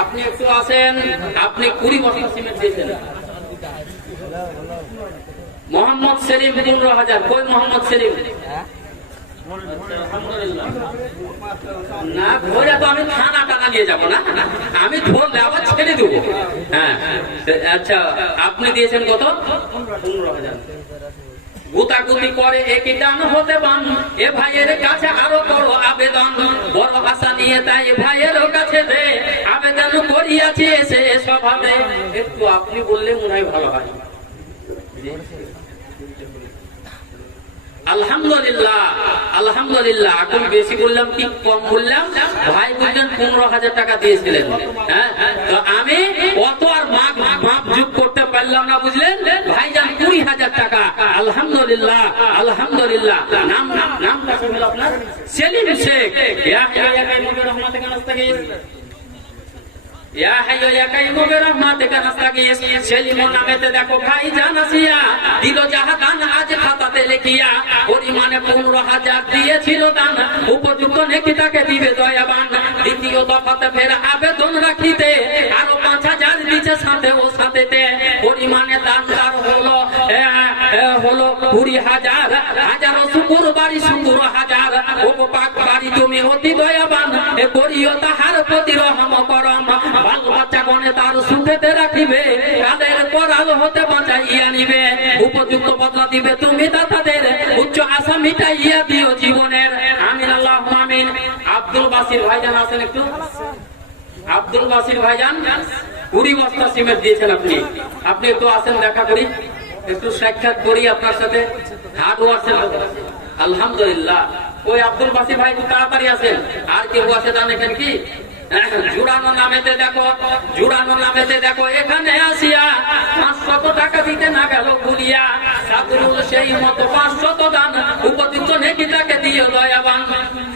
আপনি একটু আসেন। আপনি 20 বস্তা সিমেন্ট দিয়েছেন। মোহাম্মদ সেলিম 15,000। কই মোহাম্মদ সেলিম? না ধরে তো আমি থানা টানা নিয়ে যাবো না, আমি ধরলে আবার ছেড়ে দেবো। হ্যাঁ আচ্ছা, আপনি দিয়েছেন কত? 15,000। গুতাগুতি করে একই দান হতে বান, এ ভাইয়ের কাছে আরো বড় আবেদন, বড় আশা নিয়ে তাই ভাইয়ের কাছে দে আবেদন করিয়াছি এসে স্বভাবে। একটু আপনি বললে মনে হয় ভালো হয়। আলহামদুলিল্লাহ আলহামদুলিল্লাহ। এখন বেশি বললাম কি কম বললাম? ভাই বললেন 15,000 টাকা দিয়েছিলেন। হ্যাঁ, তো আমি অত আর মাপ যোগ করতে পারলাম না বুঝলেন। ভাইজান 20,000 টাকা। আলহামদুলিল্লাহ আলহামদুলিল্লাহ। নামটা কি হলো আপনার? সেলিম শেখ। ইয়া হাইয়্যু ইয়া কাইয়্যুম বিরহমাতিকা নাস্তাগীথ, ইয়া হাইয়্যু ইয়া কাইয়্যুম বিরহমাতিকা নাস্তাগীথ। সেলিমের নামেতে দেখো ভাইজান আসিয়া দিল জাহাদান আজ খাতাতে লিখিয়া, পরিমাণে 15,000 দিয়েছিল দান, উপযুক্ত নেকি তাকে দিবে দয়াবান। দ্বিতীয় দফাতে ফের আবেদন রাখিতে আরো 5,000 দিছে সাথে ও সাথেতে, পরিমাণে দান তার হলো 20,000। হাজারো শুকুর বাড়ি শুকুর হাজার, ও পাক বাড়ি তুমি অতি দয়াবান, এ করিও তাহার প্রতি রহম করম। বাল বাচ্চা গণে তার সুখেতে রাখিবে, কাদের করাল হতে বাঁচাইয়া নিবে, উপযুক্ত বদলা দিবে তুমি দাতাদের, উচ্চ আশা মিটাইয়া দিও জীবনের। আমিন আল্লাহুম্মা আমিন। আব্দুল বাসির ভাইজান আছেন একটু? আব্দুল বাসির ভাইজান 20 বস্তা সিমেন্ট দিয়েছেন আপনি। আপনি একটু আসেন, দেখা করি, একটু সাক্ষাৎ করি আপনার সাথে। হার্ড ওয়ার্কসের আলহামদুলিল্লাহ। ওই আব্দুল বাসির ভাই একটু তাড়াতাড়ি আসেন। আর কেউ আসে জানেন কি? জুড়ানো নামেতে দেখো, জুড়ানো নামেতে দেখো এখানে আসিয়া 500 টাকা দিতে না গেল ভুলিয়া, সাদরুল সেই মতো 500 দান, উপযুক্ত নেকি তাকে দিও দয়াবান।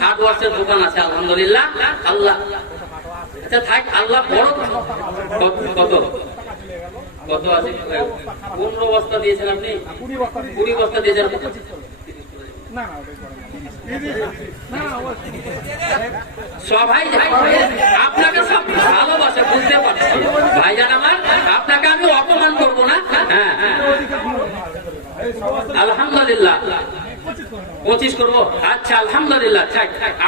হার্ডওয়ার্সের দোকান আছে আলহামদুলিল্লাহ। আল্লাহ আচ্ছা থাক, আল্লাহ বড়। কত কত আছে? 15 বস্তা দিয়েছেন আপনি? 20 বস্তা দিয়েছেন। সবাই আপনাকে সব ভালোবাসে, বুঝতে পারছি ভাইজান আমার। আপনাকে আমি অপমান করবো না। হ্যাঁ আলহামদুলিল্লাহ 25 করবো। আচ্ছা আলহামদুলিল্লাহ।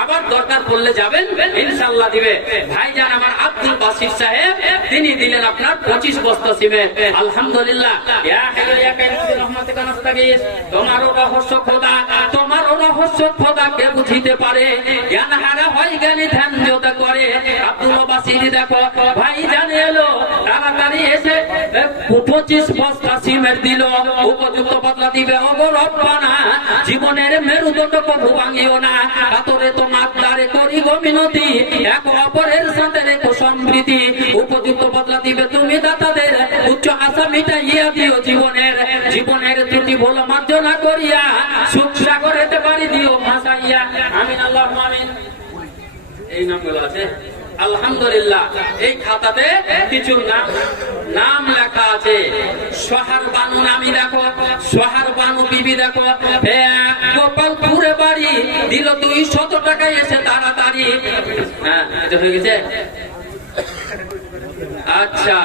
আবার দরকার পড়লে যাবেন, ইনশাআল্লাহ দিবে। ভাইজান আমার আব্দুল বাসির সাহেব তিনি দিলেন আপনার 25 বস্তা সিমেন্ট। আলহামদুলিল্লাহ। ইয়া হাইয়্যু ইয়া কাইয়্যুম বিরহমাতিকা নাস্তাগীথ। তোমারও রহস্য খোদা, তোমারও রহস্য খোদা কে বুঝিতে পারে, জ্ঞান হারা হয় জ্ঞানী ধ্যান যত করে। আব্দুল বাসির দেখো ভাইজান এলো, তাড়াতাড়ি এসে 25 বস্তা সিমেন্ট দিল, উপযুক্ত বদলা দিবে ওগো রব্বানা। জীবনের মেরুদণ্ড কবু ভাঙিও না, কাতরে তো মাত্রারে করি গো মিনতি, এক অপরের সাথে রেখো সম্পর্ক। প্রীতি উপযুক্ত বদলা দিবে তুমি দাতাদের উচ্চ আশা মিটাইয়া দিও জীবনের ত্রুটি ভুল মার্জনা করিয়া সুখ সাগরেতে বাড়ি দিও ভাসাইয়া আমিন আল্লাহুম্মা আমিন। এই নামগুলো আছে আলহামদুলিল্লাহ। এই খাতাতে কিছু নাম লেখা আছে। সোহার বানু নামি দেখো, সোহার বানু বিবি দেখো, গোপালপুরে বাড়ি, দিল 200 টাকা এসে তাড়াতাড়ি। হ্যাঁ, এটা হয়ে গেছে। আচ্ছা,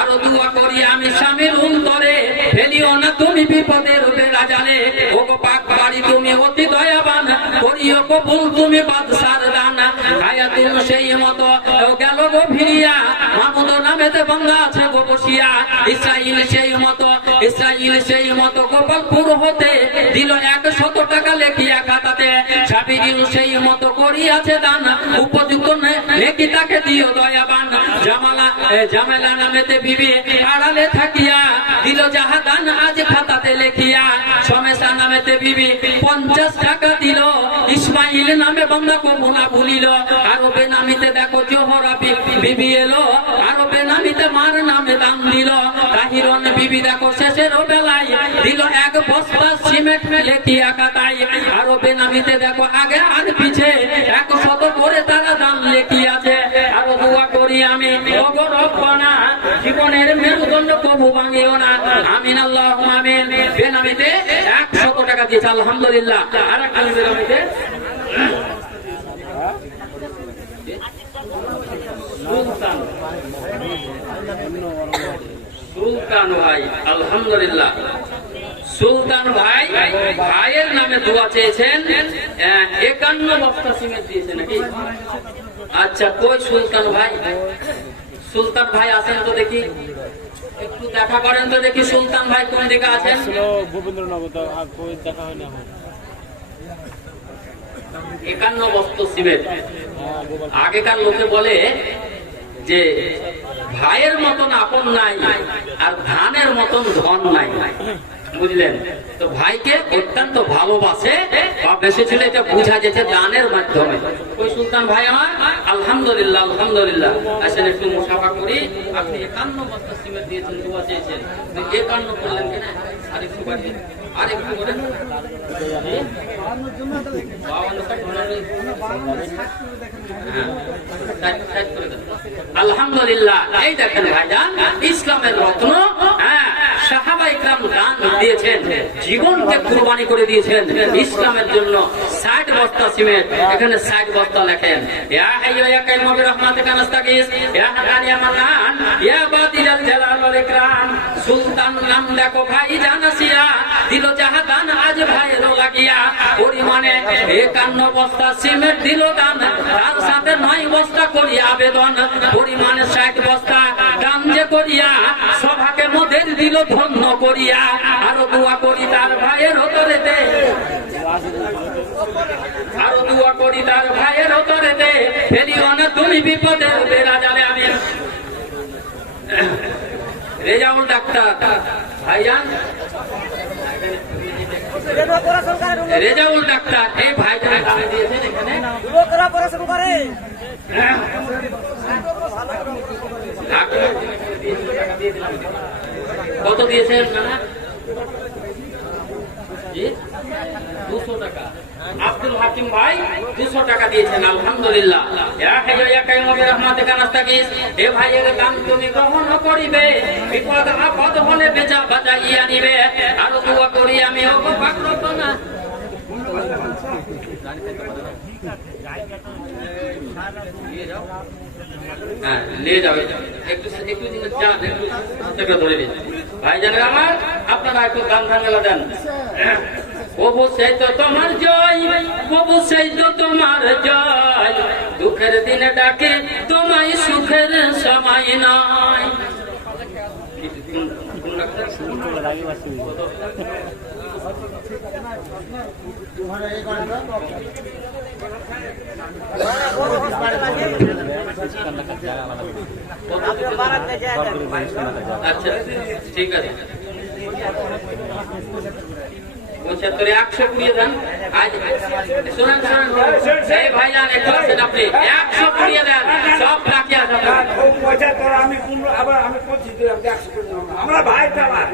আরো দোয়া করি আমি স্বামীর অন্তরে, ফেলিও না তুমি বিপদের বেড়া জালে। ও গো পাক বাড়ি তুমি অতি দয়াবান, করিও কবুল তুমি বাদশার দান। হায়াতুন সেই মতো গেল গো ফিরিয়া, মাহমুদ নামেতে বাংলা আছে গো বসিয়া। ইসরাইল সেই মতো গোপালপুর হতে দিল 100 টাকা লেখিয়া খাতাতে। সাবিরিল সেই মতো করিয়াছে দান, উপযুক্ত নেকি তাকে দিও দয়াবান। জামেলা নামেতে বিবি আড়ালে থাকিয়া দিল জাহাদান আজ খাতাতে লেখিয়া। সমেশা নামেতে বিবি 50 টাকা দিল, ইসমাইল নামে বান্দা কবু না ভুলিল। আরো বেনামিতে দেখো জোহরা বিবি এলো, আরো বেনামিতে মার নামে দাম দিল। তাহিরন বিবি দেখো শেষের বেলায় দিল 1 বস্তা সিমেন্ট লেখিয়া খাতায়। আরো বেনামিতে দেখো আগে আর পিছে 100 করে তারা দাম লেখিয়াছে। আরো দোয়া করি আমি রব্বানা, জীবনের মেরুদণ্ড কবু ভাঙিও না, আমিন আল্লাহুম্মা আমিন। বেনামিতে 100 টাকা দিয়েছে আলহামদুলিল্লাহ। আর একটা বেনামিতে সুলতান ভাই, আলহামদুলিল্লাহ। সুলতান ভাই ভাইয়ের নামে দোয়া চেয়েছেন, 51 বস্তা সিমেন্ট দিয়েছে নাকি? আচ্ছা, কই সুলতান ভাই? সুলতান ভাই আছেন তো দেখি, একটু দেখা করেন তো দেখি সুলতান ভাই কোন দিকে আছেন। গোবিন্দ্রনগর দেখা হয় না। 51 বস্তা সিমেন্ট। আগেকার লোকে বলে যে ভাইয়ের মতন আপন নাই, আর ধানের মতন ধন নাই, বুঝলেন তো? ভাইকে অত্যন্ত ভালোবাসে বা বেশি ছিল, এটা বোঝা যেতে দানের মাধ্যমে। ওই সুলতান ভাই আমার, আলহামদুলিল্লাহ আলহামদুলিল্লাহ। আসেন একটু মুসাফা করি। আপনি 51 বস্তা সিমেন্ট দিয়েছেন, দোয়া চেয়েছেন, 51 করলেন কেন? আরেকটু বাড়িয়ে, আরেকটু করে আলহামদুলিল্লাহ। এই দেখেন ভাইজান, ইসলামের রত্ন, সাহাবা ইকরাম দান দিয়েছেন, জীবনকে কুরবানি করে দিয়েছেন ইসলামের জন্য। 60 বস্তা সিমেন্ট, এখানে 60 বস্তা লেখেন। ইয়া হাইয়্যু ইয়া কাইয়্যুম বিরহমাতিকা নাস্তাগীস, ইয়া হান্নান ইয়া মান্নান, ইয়া বাদিলাল জালাল ওয়াল ইকরাম। সুলতান নাম দেখো ভাই জানাসিয়া, দিল জাহাদান আজ ভাইয়ের লাগিয়া। পরিমাণে 51 বস্তা সিমেন্ট দিল দান, তার সাথে 9 বস্তা করি আবেদন। পরিমাণে 60 বস্তা দান যে করিয়া, সভাকে মোদের দিল ধন্য করিয়া। আরো দোয়া করি তার ভাইয়ের হতরেতে, আরো দোয়া করি তার ভাইয়ের হতরেতে, ফেলিও না তুমি বিপদের বেড়া জালে। আমি রেজাউল ডাক্তার ভাইজান, রেজাউল ডাক্তার, এই ভাইজান দিয়েছেন এখানে কত দিয়েছেন? 200 টাকা। আব্দুল হাকিম ভাই 200 টাকা দিয়েছেন, আলহামদুলিল্লাহ। ইয়া হাইয়্যু ইয়া কাইয়্যুম বিরহমাতিকা নাস্তাগীস। এ ভাইয়ের দান তুমি গ্রহণ করিবে, বিপদ আপদ হলে বেজা বাজাইয়া নিবে। আরো দোয়া করি আমি, ও গো পাক রব্বানা। হ্যাঁ, নিয়ে যাবে একটু একটু ধরে দিন ভাই জানেন আমার। আপনারা একটু গান ঝামেলা দেন। প্রভু সেই তো তোমার জয়, প্রভু সেই তো তোমার জয়, দুঃখের দিনে ডাকে তোমায়, সুখের সময় নয়। আচ্ছা ঠিক আছে। 75 100 কুড়িয়ে দেন। আজ শুনেন এই ভাইজান একটু আছেন আপনি 100 কুড়িয়ে দেন, সব বাকি আছে। আমি আবার আমি 25 দিলাম, 100 করে দিলাম। আমরা ভাইটা আমার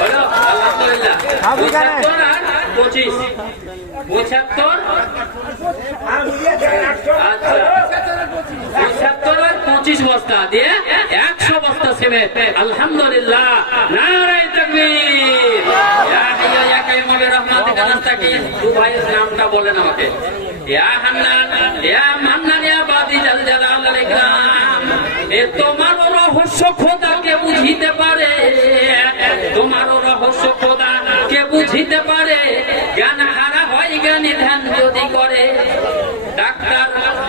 বলো আলহামদুলিল্লাহ। 75 আর 25, 75 আচ্ছা 75 আর 25 বস্তা দিয়ে 100 বস্তা সিমেন্ট। আলহামদুলিল্লাহ, নারায়ে তাকবীর। ইয়া হাইয়্যু ইয়া কাইয়্যুম বিরহমাতিকা নাস্তাগীথ। দু ভাইয়ের নামটা বলেন আমাকে। ইয়া হান্নান ইয়া মান্নান ইয়া বাদি জাল জালাল আল ইকরাম। এ তোমার রহস্য খোদা কে বুঝিতে পারে, তোমার রহস্য খোদা কে বুঝিতে পারে। জ্ঞান হারা হয় জ্ঞানী ধ্যান যদি করে। ডাক্তার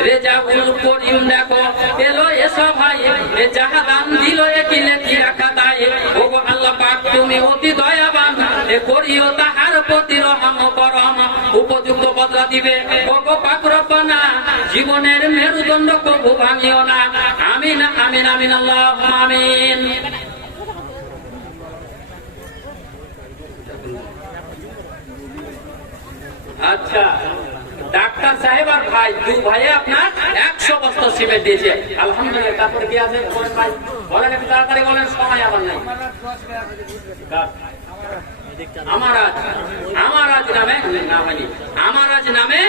রেজাউল করিম দেখো এলো এসো ভাই, এ যাহা দান দিল একি লেখি রাখা দায়। ওগো আল্লাহ পাক তুমি অতি দয়াবান, এ করিও তাহার প্রতি রহম করম, উপযুক্ত বদলা দিবে। ওগো পাক রব্বানা জীবনের মেরুদণ্ড কবু ভাঙিও না। আমিন আমিন আমিন আল্লাহুম্মা আমিন। আচ্ছা ডাক্তার সাহেব আর ভাই দু ভাই আপনার 100 বস্তা সিমেন্ট দিয়েছে। আলহামদুলিল্লাহ। তারপরে কি আছে বলেন ভাই, বলেন একটু তাড়াতাড়ি বলেন, সময় আবার নাই। আমারাজ নামে না হয়নি, আমারাজ নামে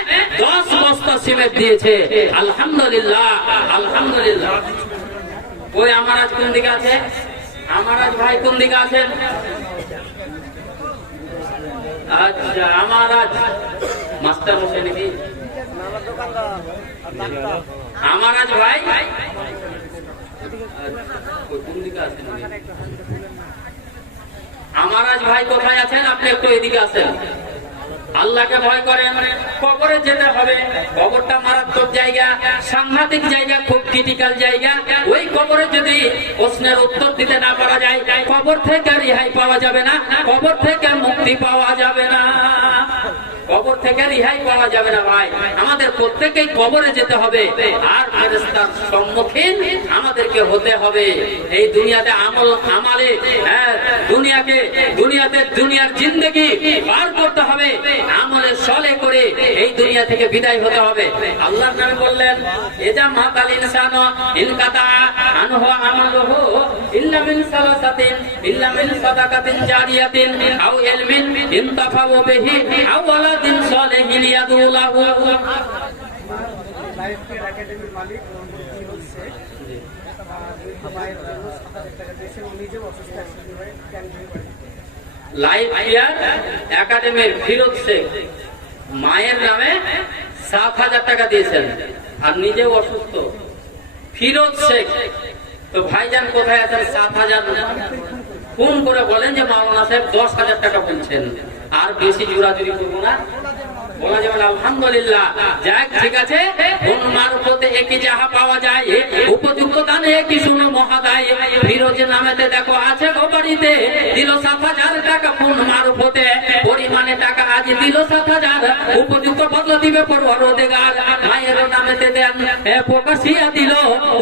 10 বস্তা সিমেন্ট দিয়েছে। আলহামদুলিল্লাহ আলহামদুলিল্লাহ। ওই আমারাজ কোন দিকে আছে? আমারাজ ভাই কোন দিকে আছেন? আচ্ছা আমারাজ মাস্টার বসে নাকি? আমারাজ ভাই কোন দিকে আছেন? আমারাজ ভাই কোথায় আছেন? আপনি একটু এদিকে আসেন। আল্লাহকে ভয় করেন, কবরে যেতে হবে। কবরটা মারাত্মক জায়গা, সাংঘাতিক জায়গা, খুব ক্রিটিক্যাল জায়গা। ওই কবরে যদি প্রশ্নের উত্তর দিতে না পারা যায়, কবর থেকে রেহাই পাওয়া যাবে না, কবর থেকে মুক্তি পাওয়া যাবে না, কবর থেকে রেহাই পাওয়া যাবে না। ভাই আমাদের প্রত্যেকেই কবরে যেতে হবে, আর ফেরেশতার সম্মুখীন আমাদেরকে হতে হবে। এই দুনিয়াতে আমালে দুনিয়ার জিন্দেগি পার করতে হবে, আমলে সলে করে এই দুনিয়া থেকে বিদায় হতে হবে। আল্লাহর নবী বললেন, এজা মাতাল ইনসানু ইনকাতা আনহু আমালুহু ইল্লা মিন সালাসাতিন ইল্লা মিন সাদাকাতিন জারিয়াতিন আও ইলমিন ইনতাফাউ বিহি আও ওয়ালাদিন সালিহিন ইয়াদউ লাহু। লাইফকেয়ার একাডেমির মালিক ফিরোজ শেখ ভাইয়ের জন্য 7000 টাকা দিয়েছে। ও নিজেও অসুস্থ অ্যাক্সিডেন্ট হয়ে ক্যান্সারে পড়ে। লাইফকেয়ার একাডেমির ফিরোজ শেখ মায়ের নামে 7000 টাকা দিয়েছেন, আর নিজেও অসুস্থ। ফিরোজ শেখ তো ভাইজান কোথায় আছেন? 7000 ফোন করে বলেন যে মাওলানা সাহেব 10,000 টাকা বলছেন, আর বেশি জোরাজুরি করবো না, বলা যাবে না। আলহামদুলিল্লাহ, যাক ঠিক আছে। কোন মারফতে একই যাহা পাওয়া যায়, উপযুক্ত দানে একই শুনো মহাদায়। ফিরোজ নামেতে দেখো আছে গো বাড়িতে, দিল 7,000 টাকা কোন মারফতে, পরিমাণে টাকা আজ দিল 7,000, উপযুক্ত বদলা দিবে পরওয়ারদিগার। মায়ের নামেতে দেন প্রকাশিয়া দিল,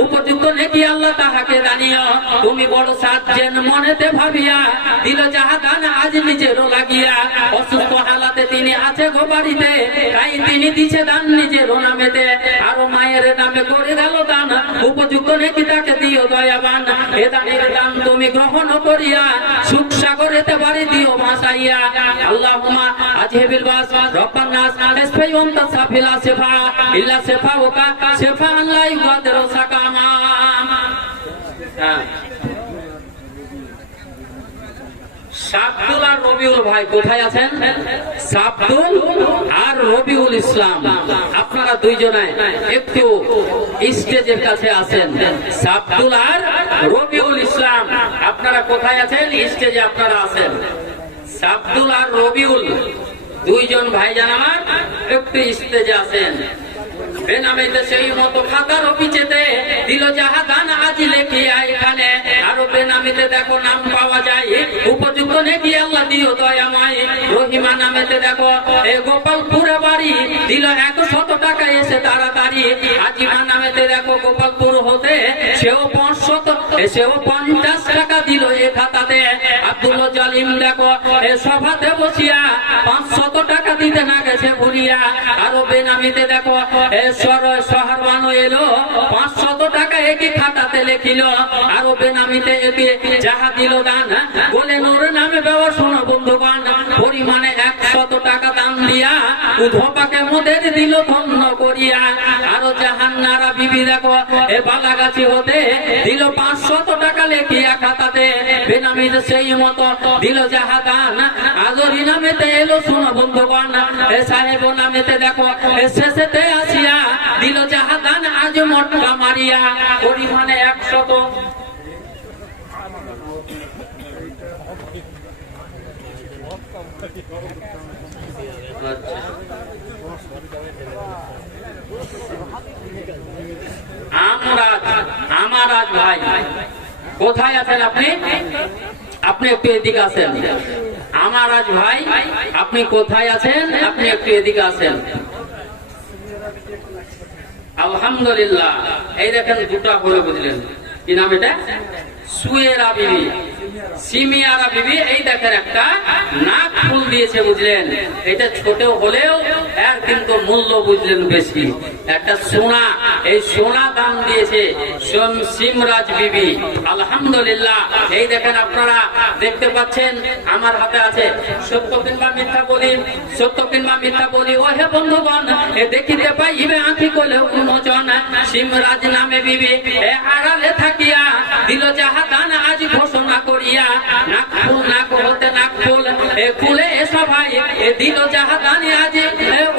উপযুক্ত নেকি আল্লাহ তাহাকে দানিও। তুমি বড় সাজ্জেন মনেতে ভাবিয়া, দিল যাহা দান আজ নিজেরও লাগিয়া। অসুস্থ হালাতে তিনি আছে গো বাড়িতে, তাই তিনি দিছে দান নিজের নামেতে। আরো মায়ের নামে করে গেল দান, উপযুক্ত নেকি তাকে দিও দয়াবান। এ দানের দান তুমি গ্রহণ করিয়া, সুখ সাগরেতে বাড়ি দিও ভাসাইয়া। আল্লাহুম্মা আজহিবিল বাস রব্বান নাস ইসফাই ওয়ান্তা সাফিলা শিফা ইল্লা শিফাউকা শিফাআন লা ইউগাদিরু সাকামা। সাবদুল আর রবিউল ভাই কোথায় আছেন? সাবদুল আর রবিউল ইসলাম, আপনারা দুইজনে একটু স্টেজের কাছে আছেন। সাবদুল আর রবিউল ইসলাম আপনারা কোথায় আছেন? স্টেজে আপনারা আছেন। সাবদুল আর রবিউল দুইজন ভাইজান আমার একটু স্টেজে আছেন। বেনামিতে সেই মতো খাতার পিছেতে দিল যাহা দান আজ লেখিয়া এখানে। আরো বেনামিতে দেখো নাম পাওয়া যায়, উপযুক্ত নেকি আল্লাহ দিও দয়াময়। রহিমা নামেতে দেখো এ গোপালপুরে বাড়ি দিল 100 টাকা এসে তাড়াতাড়ি। আজিমা নামেতে দেখো গোপালপুর হতে সেও 50 টাকা দিল এ খাতাতে। আব্দুল জালিম দেখো এ সভাতে বসিয়া 500 টাকা দিতে না গেছে ভুলিয়া। আরো বেনামিতে দেখো এ সহারবানো এলো 500 টাকা একই খাতাতে লেখিল। আরো বেনামিতে একে যাহা দিল দান বলে নূর নামে ব্যবহার শোনো বন্ধুগণ পরিমাণে 100 টাকা দান দিয়া উধপাকে মোদের দিল ধন্য করিয়া। আরো জাহান্নারা বিবি দেখো এ বালাগাছি হতে দিল 500 টাকা লেখিয়া খাতাতে। বেনামিতে সেই মতো দিল যাহা দান আজরি নামেতে এলো শোনো বন্ধুগণ এ সাহেব নামেতে দেখো এ শেষেতে আসিয়া দিল যাহা দান আজ মটকা মারিয়া পরিমাণে 100। আমার আজ ভাই কোথায় আছেন আপনি? আপনি একটু এদিকে আসেন। আমার আজ ভাই আপনি কোথায় আছেন? আপনি একটু এদিকে আসেন। আলহামদুলিল্লাহ। এই দেখেন দুটা করে বুঝলেন কি নাম এটা? সুয়েরা বিবি, সিমিয়ারা বিবি। এই দেখেন একটা নাক ফুল দিয়েছে বুঝলেন। এটা ছোট হলেও এর কিন্তু মূল্য বুঝলেন বেশি। একটা সোনা, এই সোনা দাম দিয়েছে সিমরাজ বিবি। আলহামদুলিল্লাহ। এই দেখেন আপনারা দেখতে পাচ্ছেন আমার হাতে আছে। সত্য কিংবা মিথ্যা বলি, সত্য কিংবা মিথ্যা বলি ও হে বন্ধুগণ এ দেখিতে পাইবে আঁখি কোলে উন্মোচন। সিমরাজ নামে বিবি এ আড়ালে থাকিয়া দিল যাহা দান আজ ঘোষণা করিয়া। নাক ফুল নাক হতে নাক ফুল এ ফুলে এ সভায় এ দিল যাহা দান আজ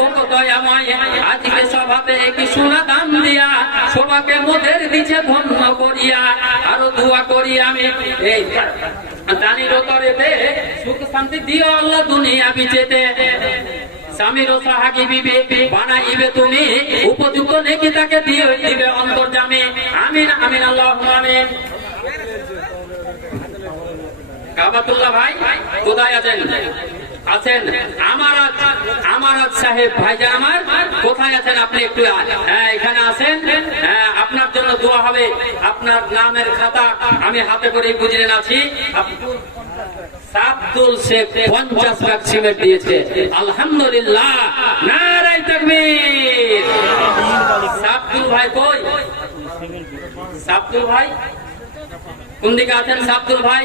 ও দয়াময় আজকে সভাতে কি সোনা দাম দিয়া সবাকে মোদের দিছে ধন্য করিয়া। আরো দোয়া করি আমি এই জানির তরেতে সুখ শান্তি দিও আল্লাহ দুনিয়া বিচেতে। স্বামীর সাহাগী বিবি বানাইবে তুমি উপযুক্ত নেকি তাকে দিবে অন্তর্জামে। আমিন আমিন আল্লাহুম্মা আমিন। কাবাতুল্লাহ ভাই কোথায় আছেন? আছেন। আমার সাহেব ভাইজান আমার কোথায় আছেন? আপনি একটু এখানে আছেন। আপনার জন্য দোয়া হবে। আপনার নামের খাতা আমি হাতে করে বুঝলেন আছি। আব্দুল শেখ 50 লাখ সিমেন্ট দিয়েছে। আলহামদুলিল্লাহ। নারায়ে তাকবীর। আব্দুল ভাই কই? আব্দুল ভাই কোন দিকে আছেন? আব্দুল ভাই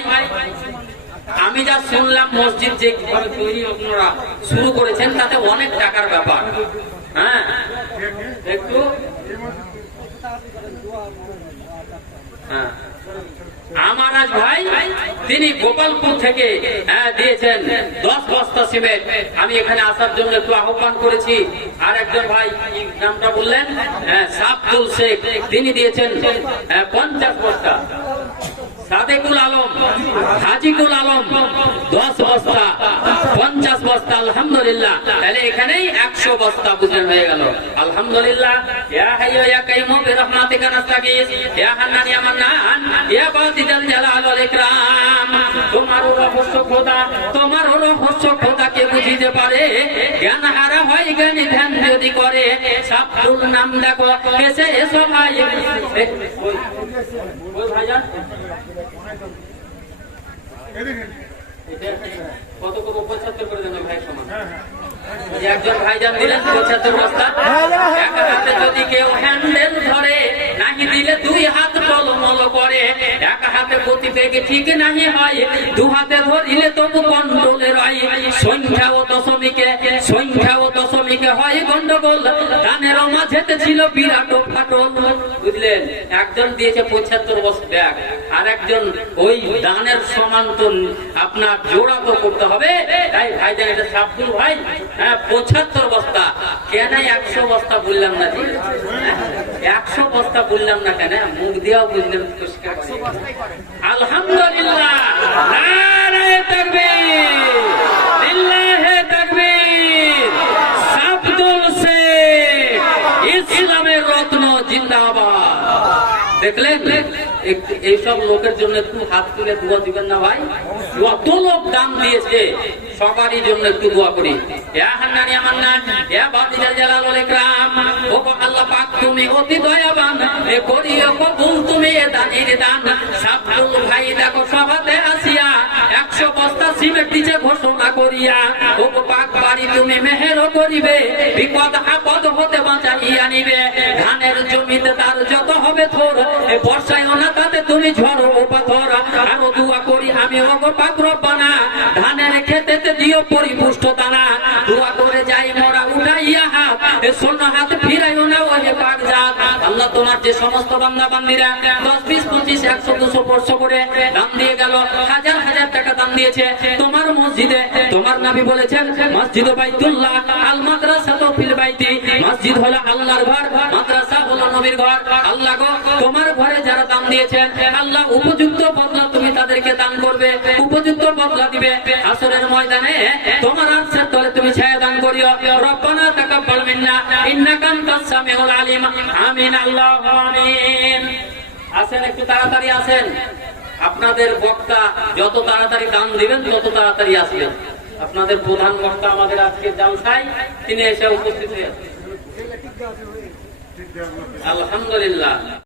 আমি যা শুনলাম মসজিদ যে ঘরে তৈরি আপনারা শুরু করেছেন তাতে অনেক টাকার ব্যাপার। হ্যাঁ একটু হ্যাঁ আমার আজ ভাই তিনি গোপালপুর থেকে দিয়েছেন 10 বস্তা সিমেন্ট। আমি এখানে আসার জন্য একটু আহ্বান করেছি। আর একজন ভাই কি নামটা বললেন? আব্দুল শেখ তিনি দিয়েছেন 50 বস্তা। সাদেকুল আলম, হাজিকুল আলম 10 বস্তা, 50 বস্তা। আলহামদুলিল্লাহ। তাহলে এখানেই 100 বস্তা বুঝলেন হয়ে গেল। আলহামদুলিল্লাহ। ইয়া হাইয়্যু ইয়া কাইয়্যুম বিরহমাতিকা নাস্তাগীস ইয়া হান্নান ইয়া মান্নান ইয়া বাদিদাল জালাল ওয়াল ইকরাম। তোমার রহস্য খোদা, তোমার রহস্য খোদাকে বুঝিতে পারে। জ্ঞান হারা হয় জ্ঞানী ধ্যান যদি করে। আব্দুল নাম দেখো এসে এসো ভাই। ওই ভাইজান কত করে 75 করে দেন ভাই সমান। একজন ভাইজান দিলেন 75 বস্তা। এক হাতে যদি কেউ হ্যান্ডেল ধরে নাহি দিলে 2 হাত টলমল করে। এক হাতে গতি বেগে ঠিক নাহি হয়, 2 হাতে ধরিলে তবু কন্ট্রোলে রয়। সংখ্যা ও দশমিকে হয় গন্ডগোল। দানের মাঝেতে ছিল বিরাট ফাটল। বুঝলেন? একজন দিয়েছে 75 বস্তা ব্যাগ, আর একজন ওই দানের সমান তো আপনার জোড়া তো করতে হবে। তাই ভাইজান এটা আব্দুল ভাই 75 বস্তা কেন 100 বস্তা বললাম না? 100 বস্তা বললাম না কেন? মুখ দিয়েও বুঝলেন। আলহামদুলিল্লাহ। নারায়ে তাকবীর, লিল্লাহি তাকবীর। আব্দুল শেখ ইসলামের রত্ন জিন্দাবাদ। দেখলেন? এইসব লোকের জন্য একটু হাত তুলে দোয়া দিবেন না ভাই? যত লোক দাম দিয়েছে সবারই জন্য একটু দোয়া করি। ইয়া হান্নান ইয়া মান্নান ইয়া বাদিজাল জালাল ওয়াল ইকরাম, ও আল্লাহ পাক তুমি অতি দয়াবান, এ করিও কবুল তুমি এ দানের দান। সাবরুল ভাই দেখো সভাতে আসিয়া 100 বস্তা সিমেন্ট দিছে ঘোষণা করিয়া, ও পাক বাড়ি তুমি মেহের করিবে, বিপদ আপদ হতে বাঁচাইয়া নিবে। ধানের জমিতে তার যত হবে থোর, এ বর্ষায় না তাতে তুমি ঝড়ো ও পাথর। আরো দোয়া করি আমি ও পাক রব্বানা, ধানের খেতেতে দিও পরিপুষ্ট দানা। দোয়া করে যাই মোরা উঠাইয়া হাত, এ শূন্য হাত ফিরাইও না ও হে পাক জাত। আল্লাহ তোমার যে সমস্ত বান্দা বান্দিরা 10, 20, 25, 100, 200 বর্ষ করে দান দিয়ে গেল, হাজার হাজার টাকা দান দিয়েছে তোমার মসজিদে, তোমার নবী বলেছেন মসজিদ বাইতুল্লাহ আল মাদ্রাসাতু ফিল বাইতি, মসজিদ হলো আল্লাহর ঘর, মাদ্রাসা হলো নবীর ঘর। আল্লাহ গো তোমার ঘরে যারা দান দিয়েছেন আল্লাহ উপযুক্ত বদলা তুমি তাদেরকে দান করবে, উপযুক্ত বদলা দিবে। আসরের ময়দানে তোমার আরশের তলে তুমি ছায়া দান করিও। রব্বানা তাকাব্বাল মিন্না ইন্নাকা আনতাস সামিউল আলিম। আমিন আল্লাহু আমিন। আসেন একটু তাড়াতাড়ি আসেন, আপনাদের বক্তা যত তাড়াতাড়ি দান দিবেন তত তাড়াতাড়ি আসবেন। আপনাদের প্রধান বক্তা আমাদের আজকে জালসায় তিনি এসে উপস্থিত হয়েছেন। আলহামদুলিল্লাহ।